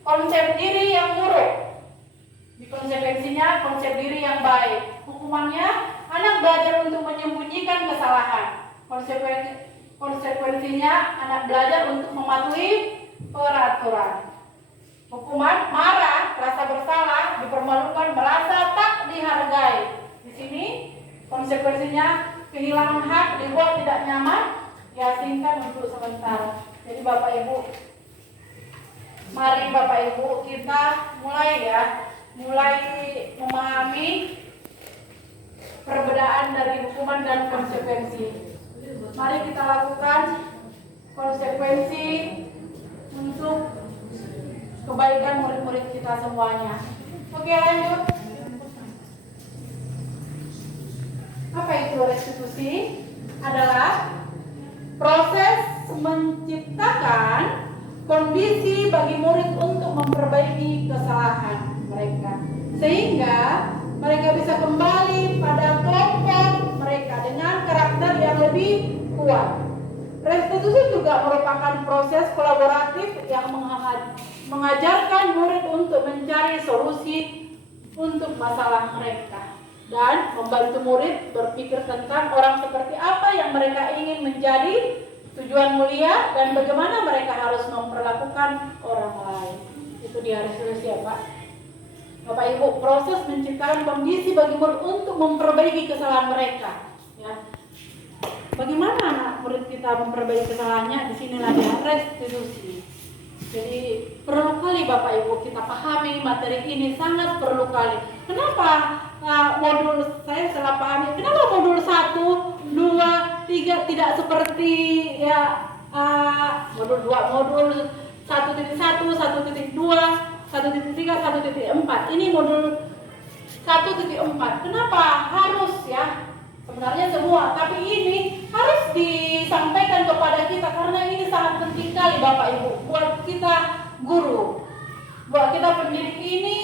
Konsep diri yang buruk. Di konsekuensinya konsep diri yang baik. Hukumannya anak belajar untuk menyembunyikan kesalahan. Konsekuensinya anak belajar untuk mematuhi peraturan. Hukuman marah, rasa bersalah, dipermalukan, merasa tak dihargai. Di sini konsekuensinya kehilangan hak, dibuat tidak nyaman, diasingkan untuk sementara. Jadi Bapak Ibu, mari Bapak Ibu kita mulai memahami perbedaan dari hukuman dan konsekuensi. Mari kita lakukan konsekuensi untuk kebaikan murid-murid kita semuanya. Oke, lanjut. Apa itu restitusi? Adalah proses menciptakan kondisi bagi murid untuk memperbaiki kesalahan mereka, sehingga mereka bisa kembali pada kelompok mereka dengan karakter yang lebih kuat. Restitusi juga merupakan proses kolaboratif yang mengajarkan murid untuk mencari solusi untuk masalah mereka dan membantu murid berpikir tentang orang seperti apa yang mereka ingin menjadi, tujuan mulia, dan bagaimana mereka harus memperlakukan orang lain. Itu dia restitusi ya Pak. Bapak Ibu, proses menciptakan kondisi bagi murid untuk memperbaiki kesalahan mereka. Ya. Bagaimana anak murid kita memperbaiki kesalahannya? Di sinilah dia restitusi. Jadi perlu kali Bapak Ibu kita pahami materi ini, sangat perlu kali. Kenapa modul saya salah pahami? Kenapa modul 1, 2, 3 tidak seperti ya modul 2, modul 1.1, 1.2, 1.3, 1.4. Ini modul 1.4. Kenapa harus ya? Sebenarnya semua, tapi ini harus disampaikan kepada kita karena ini sangat penting kali Bapak Ibu buat kita guru, buat kita pendidik. Ini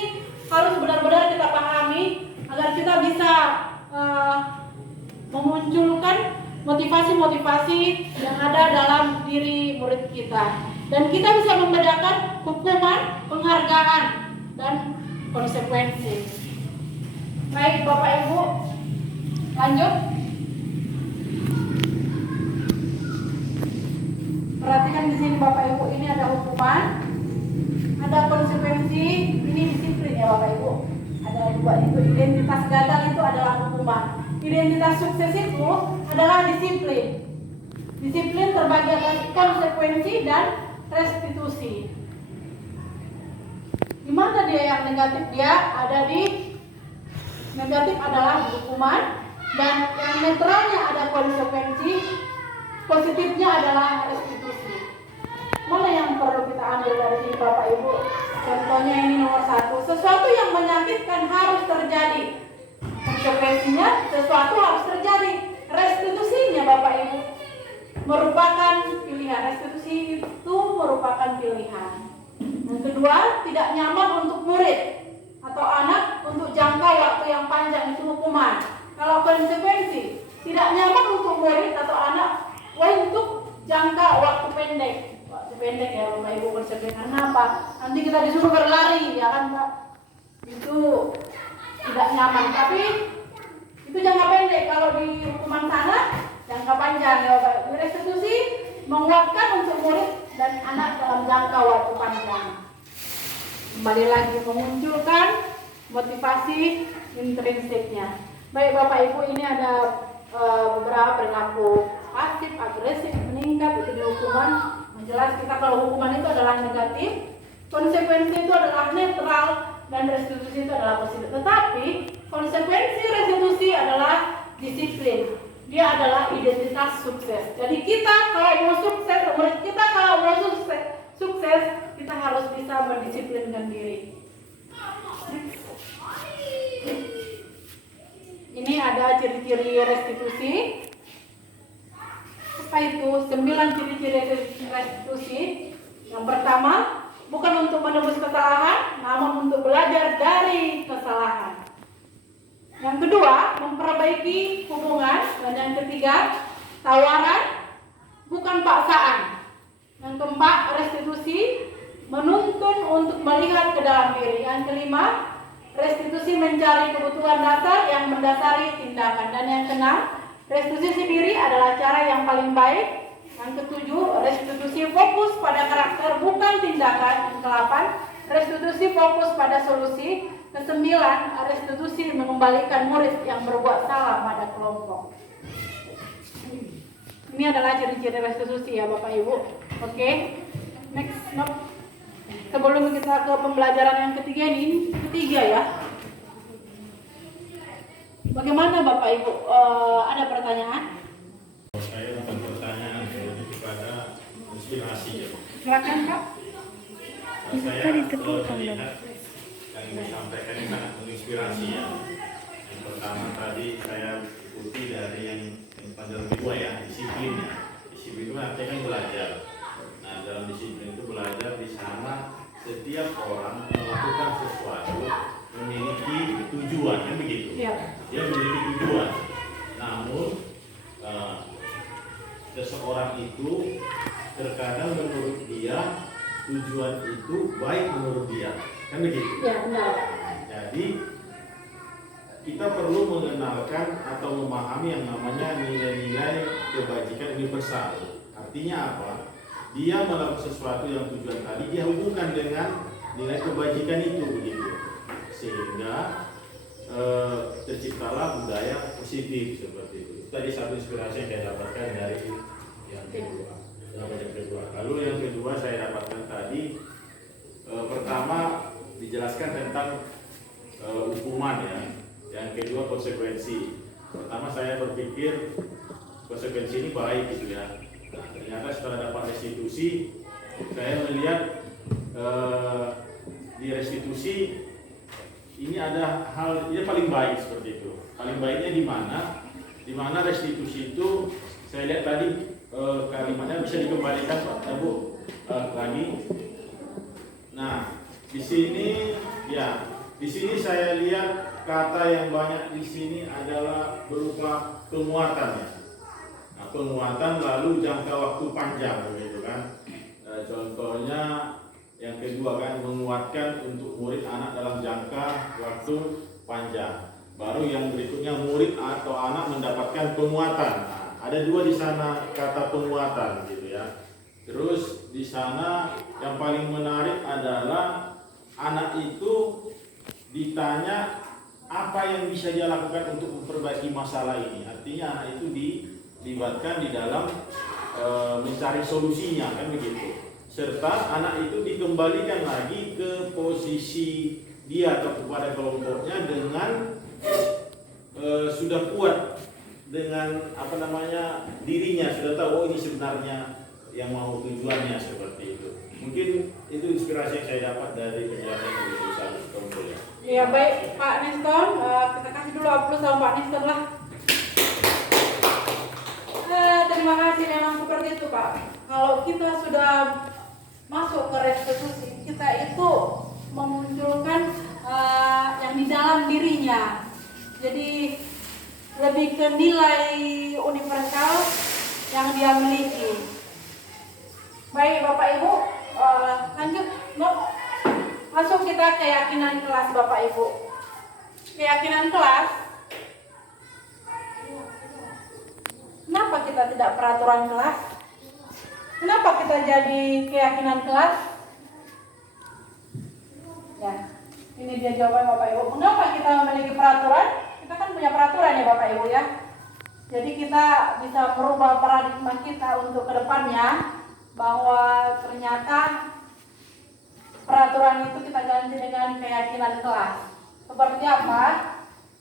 harus benar-benar kita pahami agar kita bisa memunculkan motivasi-motivasi yang ada dalam diri murid kita, dan kita bisa membedakan hukuman, penghargaan, dan konsekuensi. Baik Bapak Ibu, lanjut. Perhatikan di sini Bapak Ibu, ini ada hukuman, ada konsekuensi, ini disiplin ya Bapak Ibu. Ada dua itu, identitas gagal itu adalah hukuman. Identitas sukses itu adalah disiplin. Disiplin terbagi atas konsekuensi dan restitusi. Di mana dia yang negatif? Dia ada di negatif adalah hukuman, dan yang netralnya ada konsekuensi, positifnya adalah restitusi. Mana yang perlu kita ambil dari sini Bapak Ibu? Contohnya ini nomor 1, sesuatu yang menyakitkan harus terjadi. Konsekuensinya sesuatu harus terjadi. Restitusinya Bapak Ibu merupakan pilihan. Restitusi itu merupakan pilihan. Yang kedua, tidak nyaman untuk murid atau anak untuk jangka waktu yang panjang, itu hukuman. Kalau konsekuensi, tidak nyaman untuk murid atau anak untuk jangka waktu pendek. Waktu pendek ya Bapak Ibu konsekuensi. Karena apa? Nanti kita disuruh berlari ya kan Pak? Itu tidak nyaman. Tapi itu jangka pendek. Kalau di hukuman sana jangka panjang ya Bapak Ibu. Restitusi menguatkan untuk murid dan anak dalam jangka waktu panjang. Kembali lagi memunculkan motivasi intrinsiknya. Baik Bapak Ibu, ini ada beberapa perilaku pasif, agresif, meningkat itu di hukuman. Jelas kita kalau hukuman itu adalah negatif, konsekuensi itu adalah netral, dan restitusi itu adalah positif. Tetapi konsekuensi restitusi adalah disiplin. Dia adalah identitas sukses. Jadi kita kalau mau sukses, murid kita kalau mau sukses, kita harus bisa mendisiplinkan diri. Ini ada ciri-ciri restitusi. Apa itu? 9 ciri-ciri restitusi. Yang pertama, bukan untuk menebus kesalahan, namun untuk belajar dari kesalahan. Yang kedua, memperbaiki hubungan. Dan yang ketiga, tawaran, bukan paksaan. Yang keempat, restitusi, menuntun untuk melihat ke dalam diri. Yang kelima, restitusi mencari kebutuhan dasar yang mendasari tindakan. Dan yang keenam, restitusi sendiri adalah cara yang paling baik. Yang ketujuh, restitusi fokus pada karakter bukan tindakan. Yang kedelapan, restitusi fokus pada solusi. Kesembilan, restitusi mengembalikan murid yang berbuat salah pada kelompok. Ini adalah ciri-ciri restitusi ya Bapak Ibu. Oke, next note. Sebelum kita ke pembelajaran yang ketiga ini ketiga ya. Bagaimana Bapak Ibu? Ada pertanyaan? Saya bukan pertanyaan, lebih kepada inspirasi ya. Silakan Kak. saya melihat yang disampaikan ini sangat menginspirasi ya. Yang pertama tadi saya ikuti dari yang pada kedua ya, disiplin ya. Disiplin itu artinya kan belajar. Nah, dalam disiplin itu belajar di sana setiap orang melakukan sesuatu memiliki tujuan, kan begitu? Iya. Dia memiliki tujuan. Namun seseorang itu terkadang menurut dia tujuan itu baik menurut dia, kan begitu? Ya, benar. Jadi kita perlu mengenalkan atau memahami yang namanya nilai-nilai kebajikan universal. Artinya apa? Dia melakukan sesuatu yang tujuan tadi dia hubungkan dengan nilai kebajikan itu, begitu. Sehingga terciptalah budaya positif seperti itu. Tadi satu inspirasi yang saya dapatkan dari yang kedua. Lalu yang kedua saya dapatkan tadi pertama dijelaskan tentang hukuman ya. Yang kedua konsekuensi. Pertama saya berpikir konsekuensi ini baik gitu ya. Nah, ternyata setelah dapat restitusi, saya melihat di restitusi ini ada hal ini paling baik seperti itu. Paling baiknya di mana? Di mana restitusi itu saya lihat tadi kalimatnya bisa dikembalikan Pak Bu lagi. Nah, di sini ya, di sini saya lihat kata yang banyak di sini adalah berupa penguatan ya. Nah, penguatan lalu jangka waktu panjang begitu kan. Contohnya yang kedua kan menguatkan untuk murid anak dalam jangka waktu panjang. Baru yang berikutnya murid atau anak mendapatkan penguatan. Nah, ada dua di sana kata penguatan gitu ya. Terus di sana yang paling menarik adalah anak itu ditanya apa yang bisa dia lakukan untuk memperbaiki masalah ini. Artinya anak itu dilibatkan di dalam mencari solusinya kan begitu. Serta anak itu dikembalikan lagi ke posisi dia atau kepada kelompoknya dengan sudah kuat dengan apa namanya dirinya, sudah tahu oh ini sebenarnya yang mau tujuannya seperti itu. Mungkin itu inspirasi yang saya dapat dari penjelasan dari Ustaz Tompul ya. Ya baik Pak Neston, kita kasih dulu aplaus sama Pak Neston lah. Terima kasih, memang seperti itu Pak. Kalau kita sudah masuk ke restitusi, kita itu memunculkan yang di dalam dirinya. Jadi lebih ke nilai universal yang dia miliki. Baik Bapak Ibu, lanjut masuk kita keyakinan kelas Bapak Ibu. Keyakinan kelas. Kenapa kita tidak peraturan kelas? Kenapa kita jadi keyakinan kelas? Ya, ini dia jawaban Bapak Ibu. Mengapa kita memiliki peraturan? Kita kan punya peraturan ya Bapak Ibu ya. Jadi kita bisa merubah paradigma kita untuk kedepannya, bahwa ternyata peraturan itu kita ganti dengan keyakinan kelas. Seperti apa?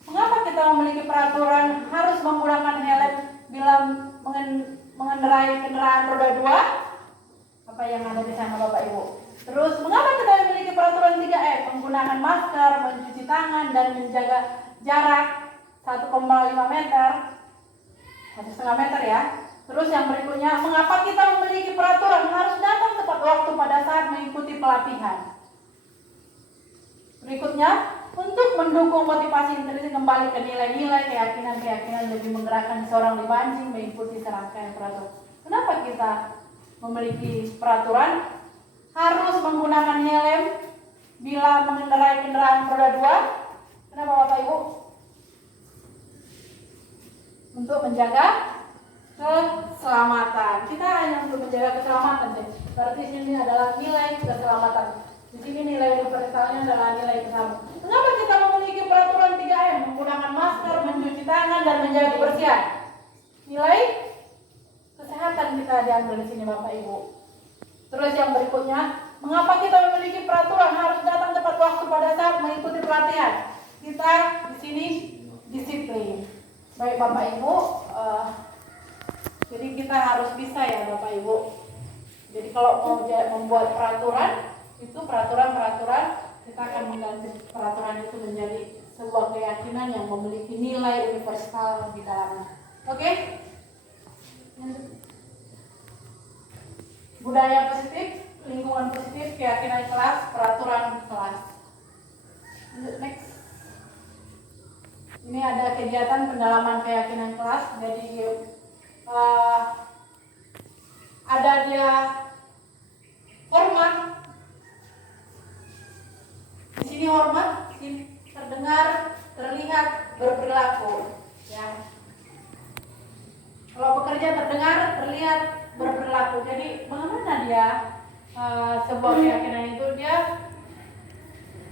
Mengapa kita memiliki peraturan harus menggunakan helm bila mengendarai kendaraan roda 2? Apa yang ada di sana Bapak Ibu? Terus mengapa kita memiliki peraturan 3M? Menggunakan masker, mencuci tangan, dan menjaga jarak 1,5 meter, 1,5 meter ya. Terus yang berikutnya, mengapa kita memiliki peraturan harus datang tepat waktu pada saat mengikuti pelatihan? Berikutnya, untuk mendukung motivasi intrinsik kembali ke nilai-nilai, keyakinan-keyakinan lebih menggerakkan seorang dipancing mengikuti serangkaian peraturan. Kenapa kita memiliki peraturan harus menggunakan helm bila mengendarai kendaraan roda 2? Kenapa Bapak Ibu? Untuk menjaga keselamatan. Kita hanya untuk menjaga keselamatan. Berarti ini adalah nilai keselamatan. Di sini nilai universalnya adalah nilai keselamatan. Kenapa kita memiliki peraturan 3M? Menggunakan masker, mencuci tangan, dan menjaga kebersihan. Nilai kesehatan kita diambil di sini Bapak Ibu. Terus yang berikutnya, mengapa kita memiliki peraturan harus datang tepat waktu pada saat mengikuti pelatihan? Kita di sini disiplin. Baik Bapak Ibu, jadi kita harus bisa ya Bapak Ibu. Jadi kalau mau membuat peraturan Itu peraturan-peraturan, kita akan mengganti peraturan itu menjadi sebuah keyakinan yang memiliki nilai universal di dalamnya. Oke? Budaya positif, lingkungan positif, keyakinan kelas, peraturan kelas. Next. Ini ada kegiatan pendalaman keyakinan kelas. Jadi ada dia hormat. Di sini hormat, terdengar, terlihat, berperilaku. Ya. Kalau bekerja terdengar, terlihat, berperilaku. Jadi bagaimana dia sebuah keyakinan itu dia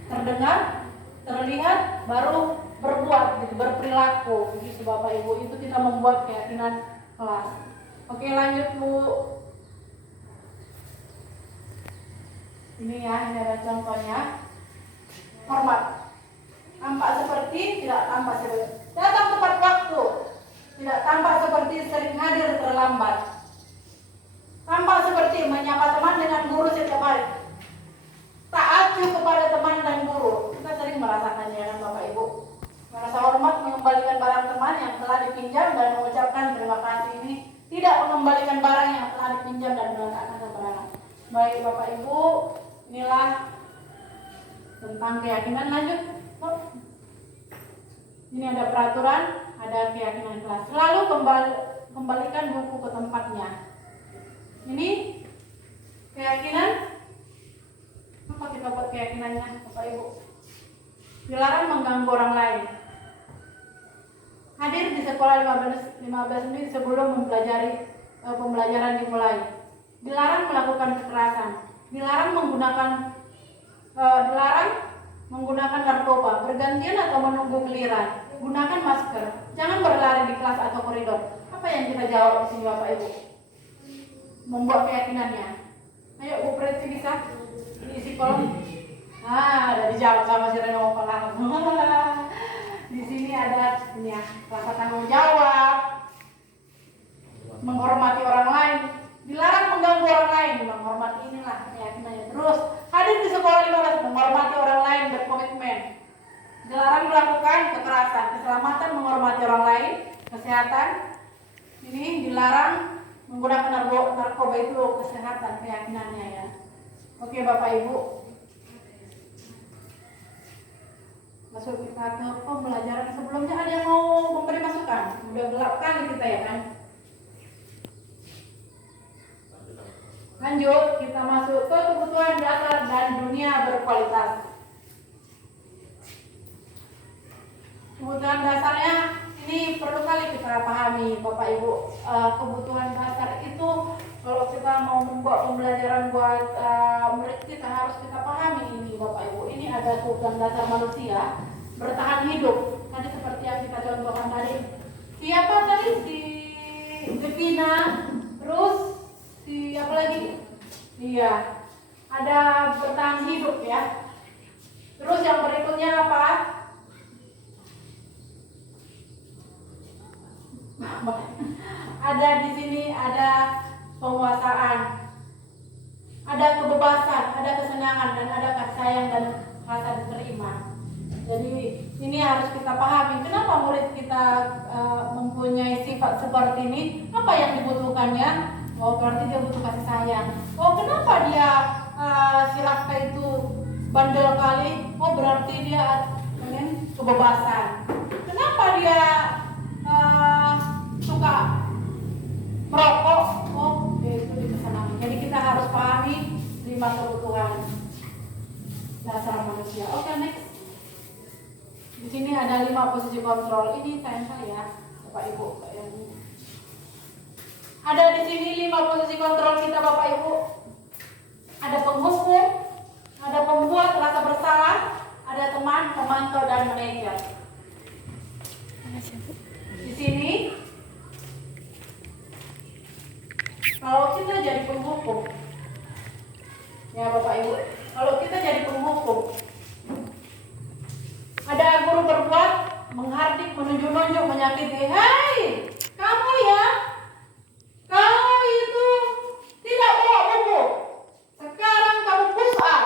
terdengar, terlihat, baru berbuat, gitu, berperilaku. Begitu Bapak Ibu, itu kita membuat keyakinan kelas. Oke, lanjut Bu. Ini ya, ini ada contohnya. Hormat. Tampak seperti, tidak tampak seperti. Datang tepat waktu. Tidak tampak seperti sering hadir terlambat. Tampak seperti menyapa teman dengan guru setiap hari. Tak acuh kepada teman dan guru. Kita sering merasakannya kan Bapak Ibu. Merasa hormat mengembalikan barang teman yang telah dipinjam dan mengucapkan terima kasih. Ini tidak mengembalikan barang yang telah dipinjam dan meletakkan sembarangan. Baik Bapak Ibu, inilah tentang keyakinan. Lanjut. Ini ada peraturan, ada keyakinan kelas. Selalu kembalikan buku ke tempatnya. Ini keyakinan. Apa kita buat keyakinannya Bapak Ibu? Dilarang mengganggu orang lain. Hadir di sekolah 15 menit sebelum pembelajaran dimulai. Dilarang melakukan kekerasan. Dilarang menggunakan narkoba, bergantian atau menunggu giliran. Gunakan masker. Jangan berlari di kelas atau koridor. Apa yang kita jawab di sini Bapak Ibu? Membuat keyakinannya. Ayo Bu Preti bisa diisi kolom. Udah dijawab sama si Reno Kolang. Di sini ada ini ya, rasa tanggung jawab, menghormati orang lain, dilarang mengganggu orang lain, menghormati inilah keyakinannya. Terus hadir di sekolah 15, menghormati orang lain, berkomitmen. Dilarang melakukan kekerasan, keselamatan, menghormati orang lain, kesehatan. Ini dilarang menggunakan narkoba, itu kesehatan, keyakinannya ya. Oke Bapak Ibu, masuk kita ke pembelajaran. Sebelumnya ada yang mau memberi masukan? Udah gelap kali kita ya kan. Lanjut, kita masuk ke kebutuhan dasar dan dunia berkualitas. Kebutuhan dasarnya ini perlu kali kita pahami Bapak Ibu. Kebutuhan dasar itu kalau kita mau membuat pembelajaran buat murid kita harus kita pahami ini Bapak Ibu. Ini ada kebutuhan dasar manusia bertahan hidup. Tadi seperti yang kita contohkan tadi. Siapa tadi? Si Devina, terus si apa lagi? Iya, ada bertahan hidup ya. Terus yang berikutnya apa? Ada di sini ada penguasaan, ada kebebasan, ada kesenangan, dan ada kasih sayang dan rasa diterima. Jadi ini harus kita pahami. Kenapa murid kita mempunyai sifat seperti ini? Apa yang dibutuhkannya? Oh, berarti dia butuh kasih sayang. Oh, kenapa dia si Rafka itu bandel kali? Oh, berarti dia ingin kebebasan. Kenapa dia suka merokok? Oh, dia itu dikesenangan. Jadi kita harus pahami 5 kebutuhan dasar manusia. Oke, next. Di sini ada 5 posisi kontrol. Ini saya ya, Bapak Ibu. Ada di sini 5 posisi kontrol kita Bapak Ibu. Ada penghukum, ada pembuat rasa bersalah, ada teman, pemantau, dan manajer. Di sini kalau kita jadi penghukum, ya Bapak Ibu, kalau kita jadi penghukum, ada guru berbuat menghardik, menunjuk-nunjuk, menyakiti. Hei, kamu ya, kamu itu tidak bawa buku. Sekarang kamu push up.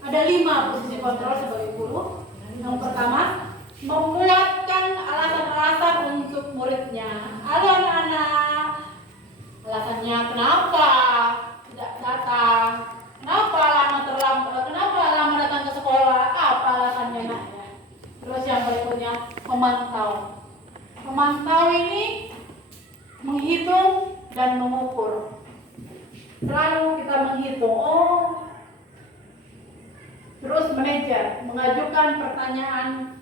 ada 5 posisi kontrol sebagai guru. Yang pertama, membuatkan alasan-alasan untuk muridnya. Halo anak-anak, alasannya kenapa tidak datang, kenapa lama terlambat, kenapa lama datang ke sekolah, apa alasannya nak ya. Terus yang berikutnya, memantau. Memantau ini menghitung dan mengukur. Selalu kita menghitung, terus manajer, mengajukan pertanyaan.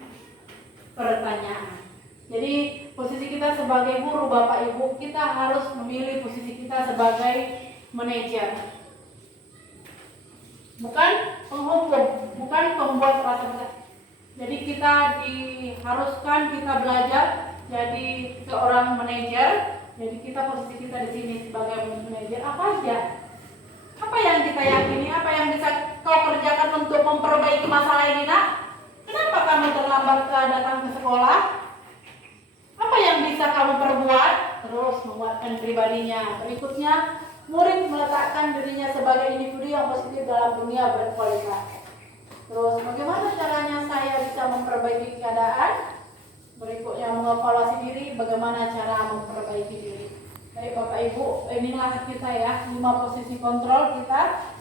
Jadi posisi kita sebagai guru, Bapak Ibu, kita harus memilih posisi kita sebagai manajer. Bukan penghukum, bukan pembuat peraturan. Jadi kita diharuskan kita belajar jadi seorang manajer. Jadi kita posisi kita di sini sebagai manajer apa aja? Apa yang kita yakini? Apa yang bisa kau kerjakan untuk memperbaiki masalah ini, nak? Kenapa kamu terlambat datang ke sekolah? Apa yang bisa kamu perbuat? Terus menguatkan pribadinya. Berikutnya, murid meletakkan dirinya sebagai individu yang positif dalam dunia berkualitas. Terus bagaimana caranya saya bisa memperbaiki keadaan? Berikutnya mengevaluasi diri, bagaimana cara memperbaiki diri. Baik Bapak Ibu, inilah kita ya, 5 posisi kontrol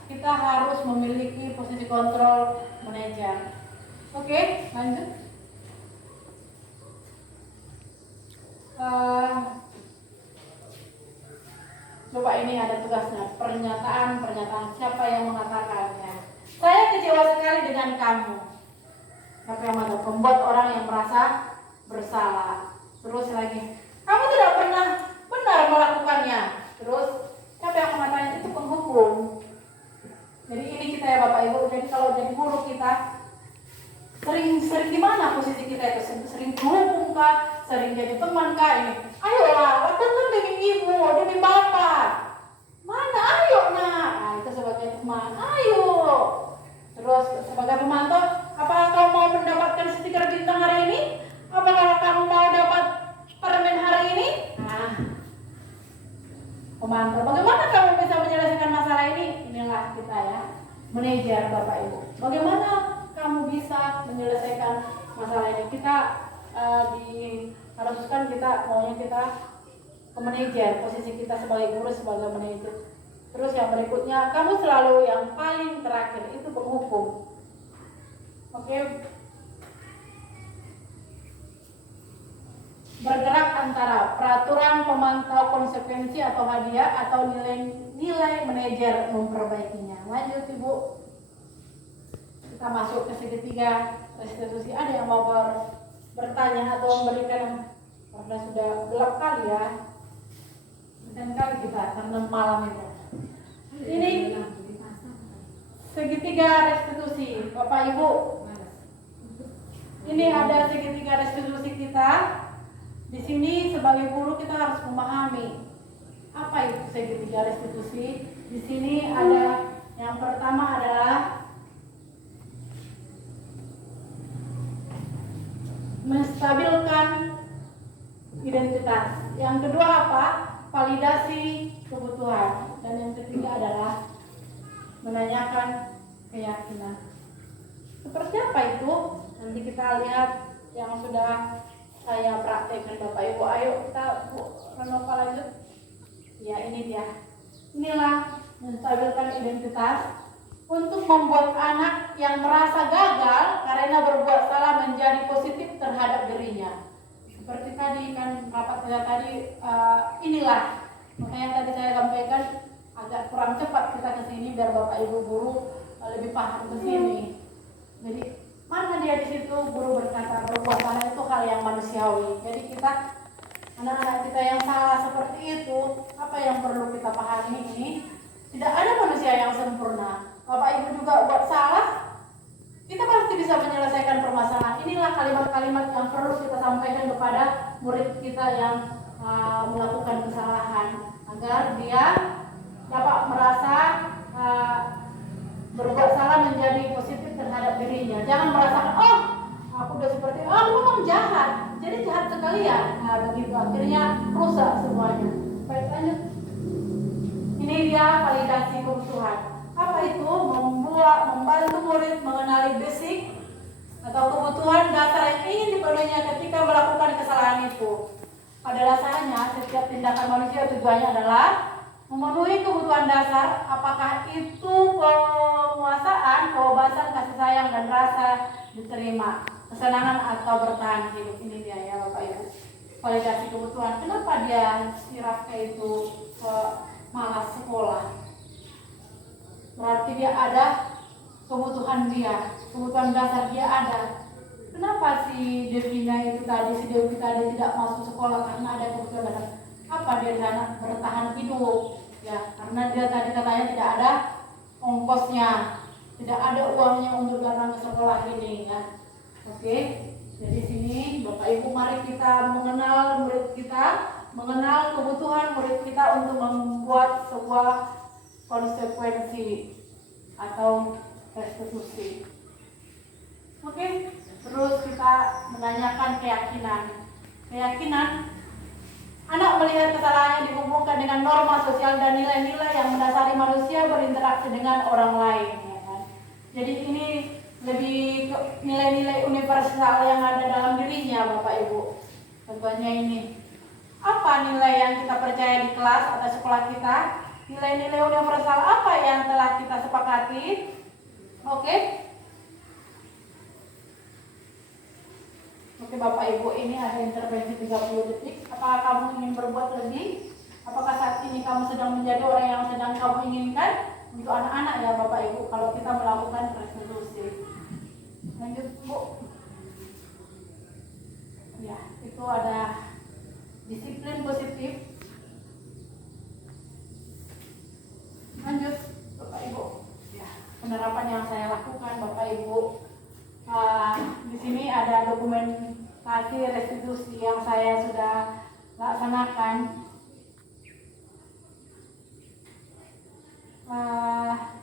kita harus memiliki posisi kontrol manajer. Oke, lanjut. Coba ini ada tugasnya, pernyataan siapa yang mengatakannya. Saya kecewa sekali dengan kamu. Siapa yang mengatakan? Membuat orang yang merasa bersalah. Terus lagi, kamu tidak pernah benar melakukannya. Terus siapa yang mengatakan? Itu penghukum. Jadi ini kita ya Bapak Ibu. Jadi kalau jadi guru kita sering gimana posisi kita itu? Sering dihukum kah? Sering jadi teman kah? Ini ayolah, lakukan demi ibu, demi bapak. Mana? Ayo nak. Nah, itu sebagai teman. Ayo. Terus sebagai pemantau, apakah kamu mau mendapatkan stiker bintang hari ini? Apakah kamu mau dapat permen hari ini? Nah, pemantau. Bagaimana kamu bisa menyelesaikan masalah ini? Inilah kita ya, manajer Bapak Ibu. Bagaimana kamu bisa menyelesaikan masalah ini? Kita diharuskan maunya kita ke manajer, posisi kita sebagai guru, sebagai manajer. Terus yang berikutnya, kamu selalu yang paling terakhir, itu penghukum. Oke. Bergerak antara peraturan pemantau konsekuensi atau hadiah atau nilai manajer memperbaikinya. Lanjut Ibu. Kita masuk ke segitiga restitusi. Ada yang mau bertanya atau memberikan, karena sudah gelap kali ya. Dan kali kita karena malam itu. Ini segitiga restitusi, Bapak Ibu. Ini ada segitiga restitusi kita. Di sini sebagai guru kita harus memahami apa itu segitiga restitusi. Di sini ada yang pertama adalah menstabilkan identitas. Yang kedua apa? Validasi kebutuhan. Dan yang ketiga adalah menanyakan keyakinan. Seperti apa itu? Nanti kita lihat yang sudah saya praktekkan Bapak Ibu. Ayo kita Renova lanjut. Ya ini dia. Inilah menstabilkan identitas untuk membuat anak yang merasa gagal karena berbuat salah menjadi positif terhadap dirinya. Seperti tadi kan rapat saya tadi, inilah makanya tadi saya sampaikan agak kurang cepat kita ke sini biar Bapak Ibu guru lebih paham ke sini. Jadi mana dia di situ guru berkata berbuat salah itu hal yang manusiawi. Jadi kita anak-anak kita yang salah seperti itu, apa yang perlu kita pahami ini, tidak ada manusia yang sempurna. Bapak Ibu juga buat salah, kita pasti bisa menyelesaikan permasalahan. Inilah kalimat-kalimat yang perlu kita sampaikan kepada murid kita yang melakukan kesalahan, agar dia dapat merasa berbuat salah menjadi positif terhadap dirinya. Jangan merasakan, oh aku udah seperti, oh aku memang jahat, jadi jahat sekalian. Nah begitu akhirnya rusak semuanya. Baik lanjut. Ini dia validasi kebutuhan. Apa itu? Membuat membantu murid mengenali basic atau kebutuhan dasar yang ingin dipenuhinya ketika melakukan kesalahan itu. Pada dasarnya, setiap tindakan manusia tujuannya adalah memenuhi kebutuhan dasar, apakah itu penguasaan, kebebasan, kasih sayang, dan rasa diterima, kesenangan atau bertahan hidup. Ini dia ya Bapak Ibu, validasi kebutuhan. Kenapa dia si Rafka itu malas sekolah? Berarti dia ada kebutuhan dia, kebutuhan dasar dia ada. Kenapa si Devina itu tadi, si Dewi tadi tidak masuk sekolah? Karena ada kebutuhan dasar. Apa dia sana bertahan hidup? Ya, karena dia tadi katanya tidak ada ongkosnya, tidak ada uangnya untuk datang ke sekolah ini ya. Oke, jadi sini Bapak Ibu mari kita mengenal murid kita, mengenal kebutuhan murid kita untuk membuat sebuah konsekuensi atau restitusi. Oke, terus kita menanyakan keyakinan. Keyakinan, anak melihat kesalahannya dihubungkan dengan norma sosial dan nilai-nilai yang mendasari manusia berinteraksi dengan orang lain. Ya kan? Jadi ini lebih ke nilai-nilai universal yang ada dalam dirinya Bapak Ibu. Contohnya ini, apa nilai yang kita percaya di kelas atau sekolah kita? Nilai-nilai universal apa yang telah kita sepakati? Oke. Oke Bapak Ibu, ini ada intervensi 30 detik. Apakah kamu ingin berbuat lebih? Apakah saat ini kamu sedang menjadi orang yang sedang kamu inginkan? Untuk anak-anak ya Bapak Ibu, kalau kita melakukan restitusi. Lanjut Bu. Ya, itu ada disiplin positif. Lanjut Bapak Ibu. Ya, penerapan yang saya lakukan Bapak Ibu. Di sini ada dokumentasi restitusi yang saya sudah laksanakan.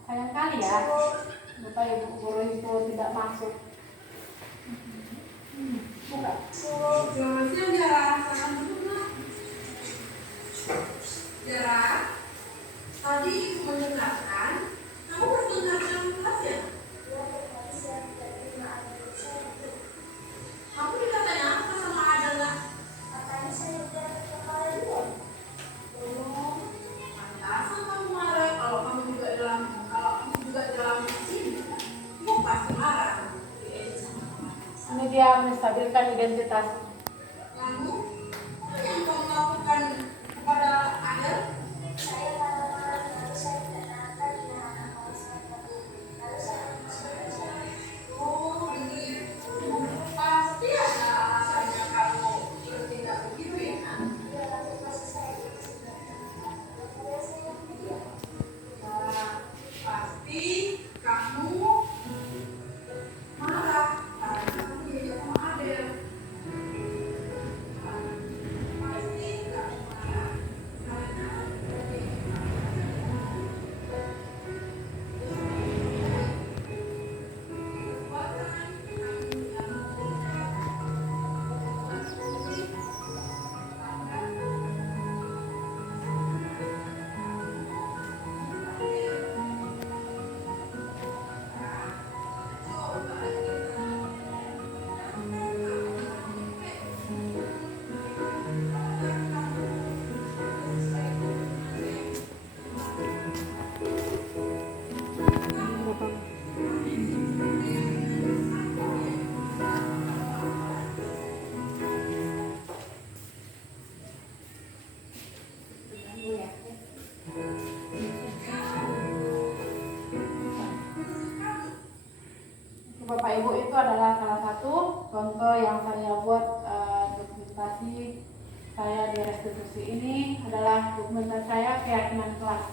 Sayangkali ya Bapak Ibu guru itu tidak masuk. Buka. Selamat siang Jara, salam dulu. Jara, tadi ibu menjelaskan, kamu bertengkar dalam kelas ya? Kamu dikatanya apa sama Ada nggak? Katanya saya udah kepala dulu. Oh, pantasan kamu marah. Kalau kamu juga dalam sini, kamu pasti marah. Ini dia menstabilkan identitas. Lalu, apa yang kamu lakukan kepada Ada? Saya marah-marah lalu saya tidak nakal dengan anak kelas lalu saya menjelaskan. Oh, begitu. Pasti ada alasannya kamu bertindak begitu ya? Dia tapi pasti saya tidak saya dia. Nah, pasti kamu marah karena kamu diajak sama Adel. Pasti kamu marah karena Bapak Ibu, itu adalah salah satu contoh yang saya buat dokumentasi saya di restitusi ini adalah dokumentasi saya keyakinan kelas.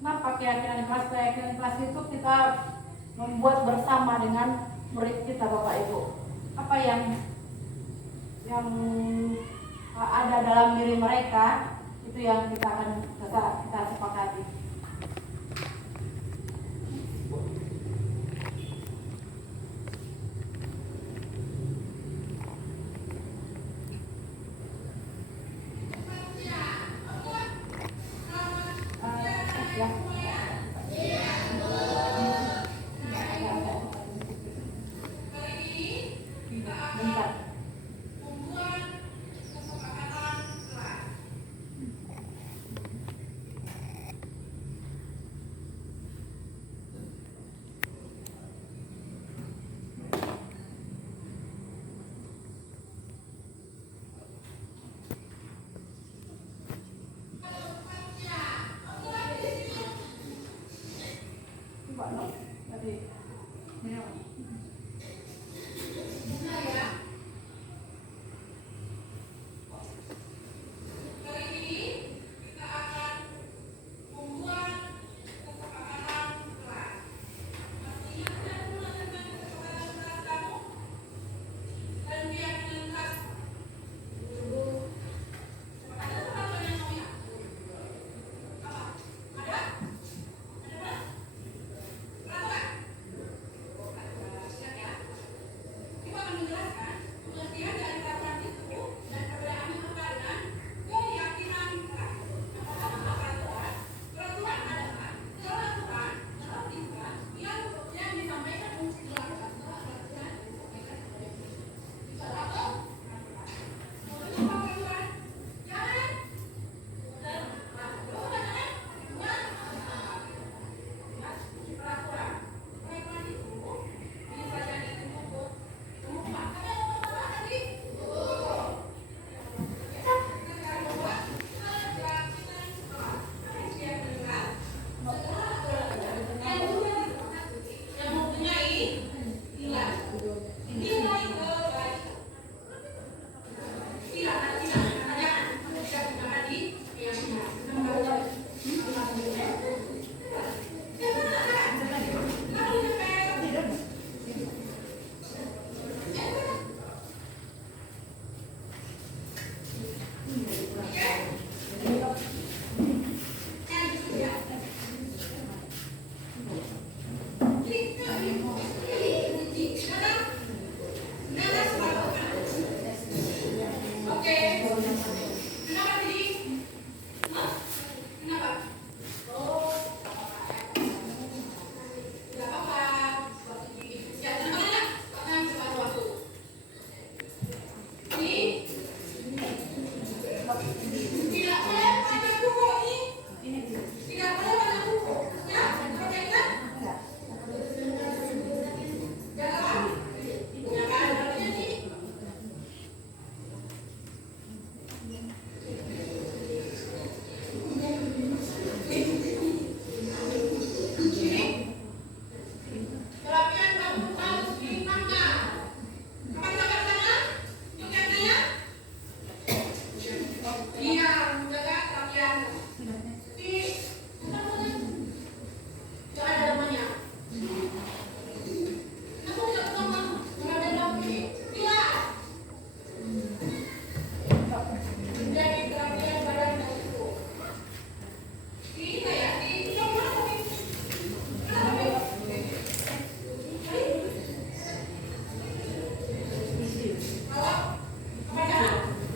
Kenapa keyakinan kelas? Keyakinan kelas itu kita membuat bersama dengan murid kita Bapak Ibu. Apa yang ada dalam diri mereka itu yang kita akan kita sepakati.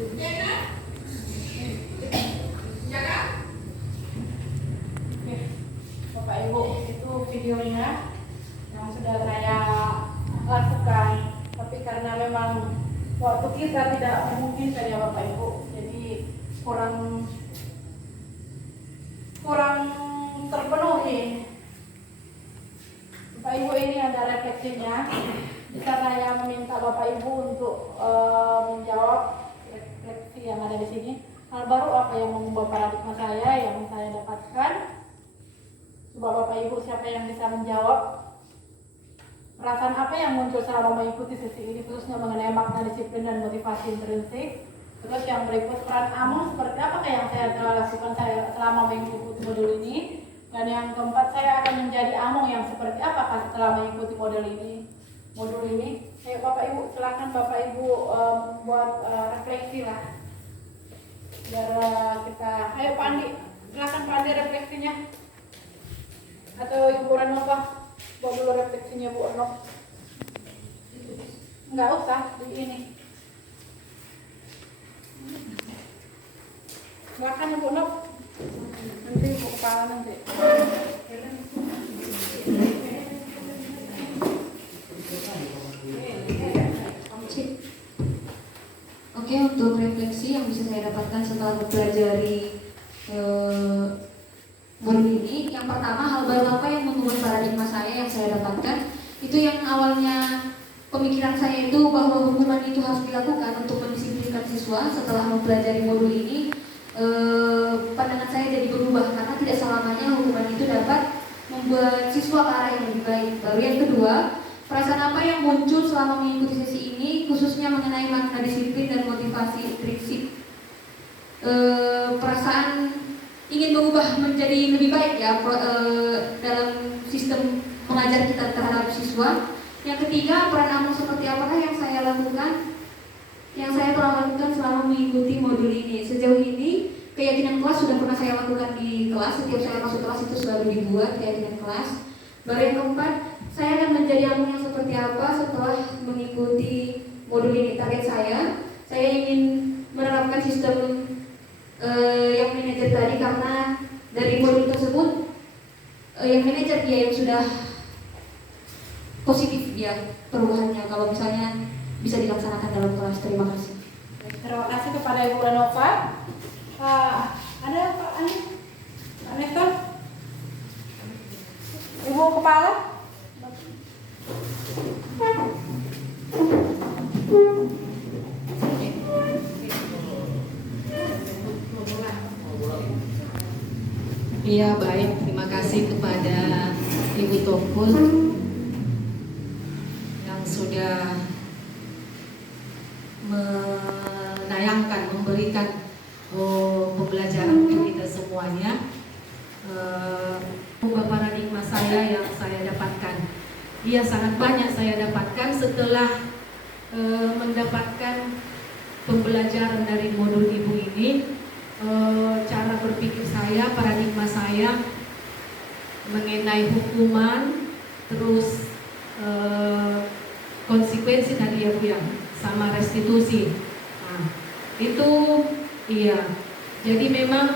Oke, Bapak Ibu, itu videonya yang sudah saya lakukan. Tapi karena memang waktu kita tidak memungkinkan ya Bapak Ibu, jadi kurang terpenuhi. Bapak Ibu, ini ada refleksinya. Bisa saya meminta Bapak Ibu untuk menjawab refleksi yang ada di sini. Hal baru apa yang mengubah paradigma saya yang saya dapatkan? Coba Bapak Ibu, siapa yang bisa menjawab? Perasaan apa yang muncul selama mengikuti sesi ini, khususnya mengenai makna disiplin dan motivasi intrinsik? Terus yang berikut, peran AMO seperti apakah yang saya telah lakukan selama mengikuti modul ini? Dan yang keempat, saya akan menjadi AMO yang seperti apakah setelah mengikuti modul ini? Ayo Bapak Ibu, silakan Bapak Ibu buat refleksi lah. Biar kita, ayo Pak Andi, silakan Pak Andi refleksinya. Atau Ibu Renova, buat dulu refleksinya Bu Renova. Enggak usah di ini. Silakan Ibu Renova. Nanti Ibu kepala nanti. Oke, untuk refleksi yang bisa saya dapatkan setelah mempelajari modul ini, yang pertama, hal baru apa yang mengubah paradigma saya yang saya dapatkan? Itu yang awalnya pemikiran saya itu bahwa hukuman itu harus dilakukan untuk mendisiplinkan siswa. Setelah mempelajari modul ini, pandangan saya jadi berubah karena tidak selamanya hukuman itu dapat membuat siswa ke arah yang lebih baik. Lalu yang kedua, perasaan apa yang muncul selama mengikuti sesi ini, khususnya mengenai makna disiplin dan motivasi intrinsik? Perasaan ingin mengubah menjadi lebih baik ya dalam sistem mengajar kita terhadap siswa. Yang ketiga, peran AMO seperti apakah yang saya lakukan? Yang saya telah lakukan selama mengikuti modul ini. Sejauh ini, keyakinan kelas sudah pernah saya lakukan di kelas. Setiap saya masuk kelas itu selalu dibuat keyakinan kelas. Baru yang keempat, saya akan menjadi AMO yang seperti apa setelah mengikuti modul ini. Target saya ingin menerapkan sistem yang manajer tadi, karena dari modul tersebut yang manajer dia yang sudah positif dia perubahannya kalau misalnya bisa dilaksanakan dalam kelas. Terima kasih. Terima kasih kepada Ibu Renova. Ada Pak Andi? Pak Nestor? Ibu Kepala? Iya, baik. Terima kasih kepada Ibu Topul yang sudah menayangkan, memberikan pembelajaran untuk kita semuanya. Mengubah paradigma saya yang saya dapatkan. Iya, sangat banyak saya dapatkan setelah mendapatkan pembelajaran dari modul Ibu ini. Cara berpikir saya, paradigma saya mengenai hukuman, terus konsekuensi tadi ya Bu ya, sama restitusi. Nah, itu iya. Jadi memang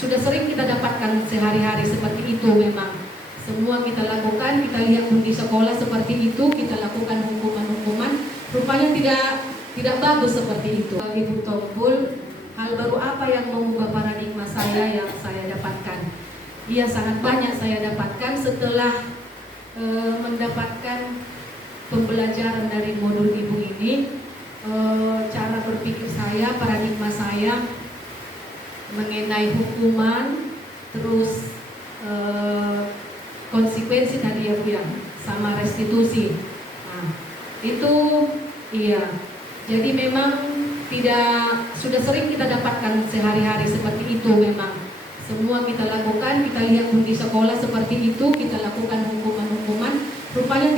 sudah sering kita dapatkan sehari-hari seperti itu. Memang semua kita lakukan, kita lihat di sekolah seperti itu, kita lakukan hukuman-hukuman, rupanya tidak bagus seperti itu. Ibu Topul, hal baru apa yang mengubah paradigma saya yang saya dapatkan? Iya, sangat banyak saya dapatkan setelah mendapatkan pembelajaran dari modul Ibu ini. Cara berpikir saya, paradigma saya mengenai hukuman, terus konsekuensi tadi ya Bu ya, sama restitusi. Nah, itu iya. Jadi memang sudah sering kita dapatkan sehari-hari seperti itu. Memang semua kita lakukan, kita lihat di sekolah seperti itu, kita lakukan hukuman-hukuman, rupanya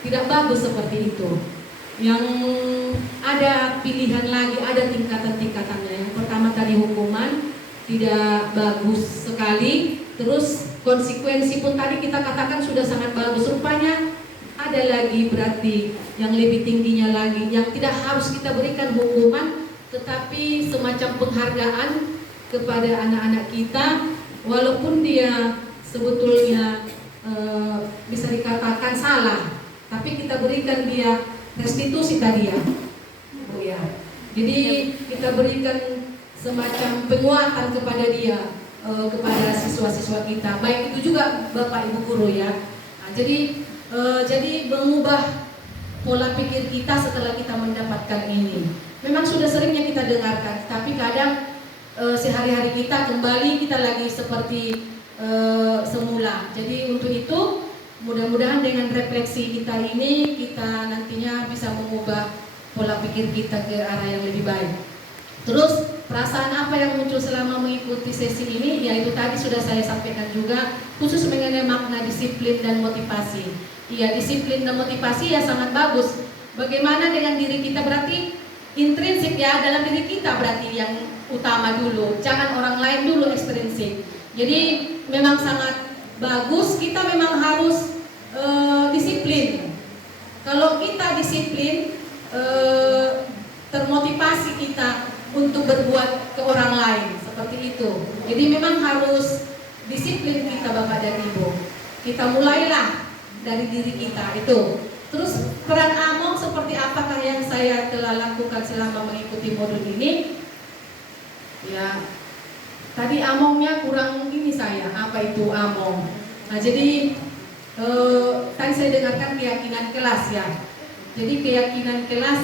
tidak bagus seperti itu. Yang ada pilihan lagi, ada tingkatan-tingkatannya. Yang pertama tadi hukuman tidak bagus sekali, terus konsekuensi pun tadi kita katakan sudah sangat bagus. Rupanya ada lagi berarti yang lebih tingginya lagi, yang tidak harus kita berikan hukuman, tetapi semacam penghargaan kepada anak-anak kita, walaupun dia sebetulnya bisa dikatakan salah, tapi kita berikan dia restitusi tadi ya. Oh ya. Jadi kita berikan semacam penguatan kepada dia, kepada siswa-siswa kita. Baik itu juga Bapak Ibu guru ya. Nah, jadi mengubah pola pikir kita setelah kita mendapatkan ini. Memang sudah seringnya kita dengarkan, tapi kadang sehari-hari kita kembali kita lagi seperti semula. Jadi untuk itu mudah-mudahan dengan refleksi kita ini kita nantinya bisa mengubah pola pikir kita ke arah yang lebih baik. Terus perasaan apa yang muncul selama mengikuti sesi ini? Yaitu tadi sudah saya sampaikan juga, khusus mengenai makna disiplin dan motivasi. Iya, disiplin dan motivasi ya sangat bagus. Bagaimana dengan diri kita, berarti intrinsik ya, dalam diri kita berarti yang utama dulu. Jangan orang lain dulu, ekstrinsik. Jadi memang sangat bagus, kita memang harus disiplin. Kalau kita disiplin, termotivasi kita untuk berbuat ke orang lain, seperti itu. Jadi memang harus disiplin kita Bapak dan Ibu. Kita mulailah dari diri kita itu. Terus peran Among seperti apakah yang saya telah lakukan selama mengikuti modul ini? Ya, tadi Amongnya kurang ini saya, apa itu Among? Nah jadi tadi saya dengarkan keyakinan kelas ya. Jadi keyakinan kelas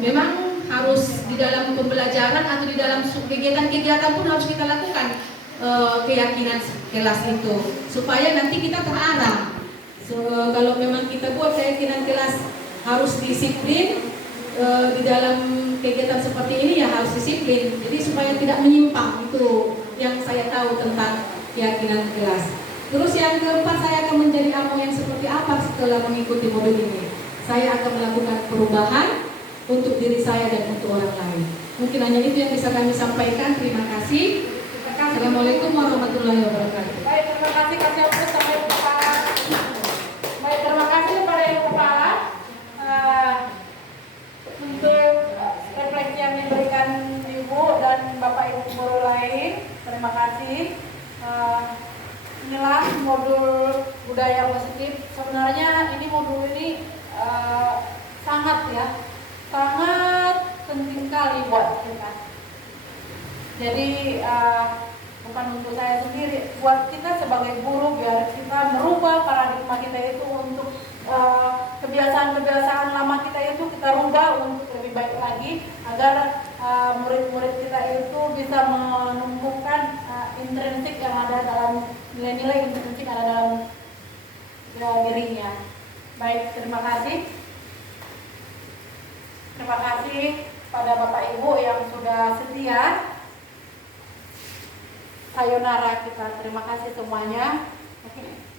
memang harus di dalam pembelajaran atau di dalam kegiatan-kegiatan pun harus kita lakukan keyakinan kelas itu supaya nanti kita terarah. Kalau memang kita buat keyakinan kelas harus disiplin di dalam kegiatan seperti ini ya harus disiplin. Jadi supaya tidak menyimpang, itu yang saya tahu tentang keyakinan kelas. Terus yang keempat, saya akan menjadi Among yang seperti apa setelah mengikuti modul ini? Saya akan melakukan perubahan untuk diri saya dan untuk orang lain. Mungkin hanya itu yang bisa kami sampaikan. Terima kasih. Assalamualaikum warahmatullahi wabarakatuh. Baik, terima kasih Kasih sampai kepala. Baik, terima kasih kepada Ibu Kepala untuk refleksi yang diberikan Ibu dan Bapak Ibu guru lain. Terima kasih. Inilah modul budaya positif. Sebenarnya ini modul ini sangat penting kali buat kita. Jadi bukan untuk saya sendiri, buat kita sebagai guru, biar kita merubah paradigma kita itu untuk kebiasaan-kebiasaan lama kita itu kita rubah untuk lebih baik lagi, agar murid-murid kita itu bisa menumbuhkan intrinsik yang ada dalam nilai-nilai intrinsik yang ada dalam dirinya. Baik, terima kasih. Terima kasih pada Bapak Ibu yang sudah setia. Sayonara kita, terima kasih semuanya. Oke.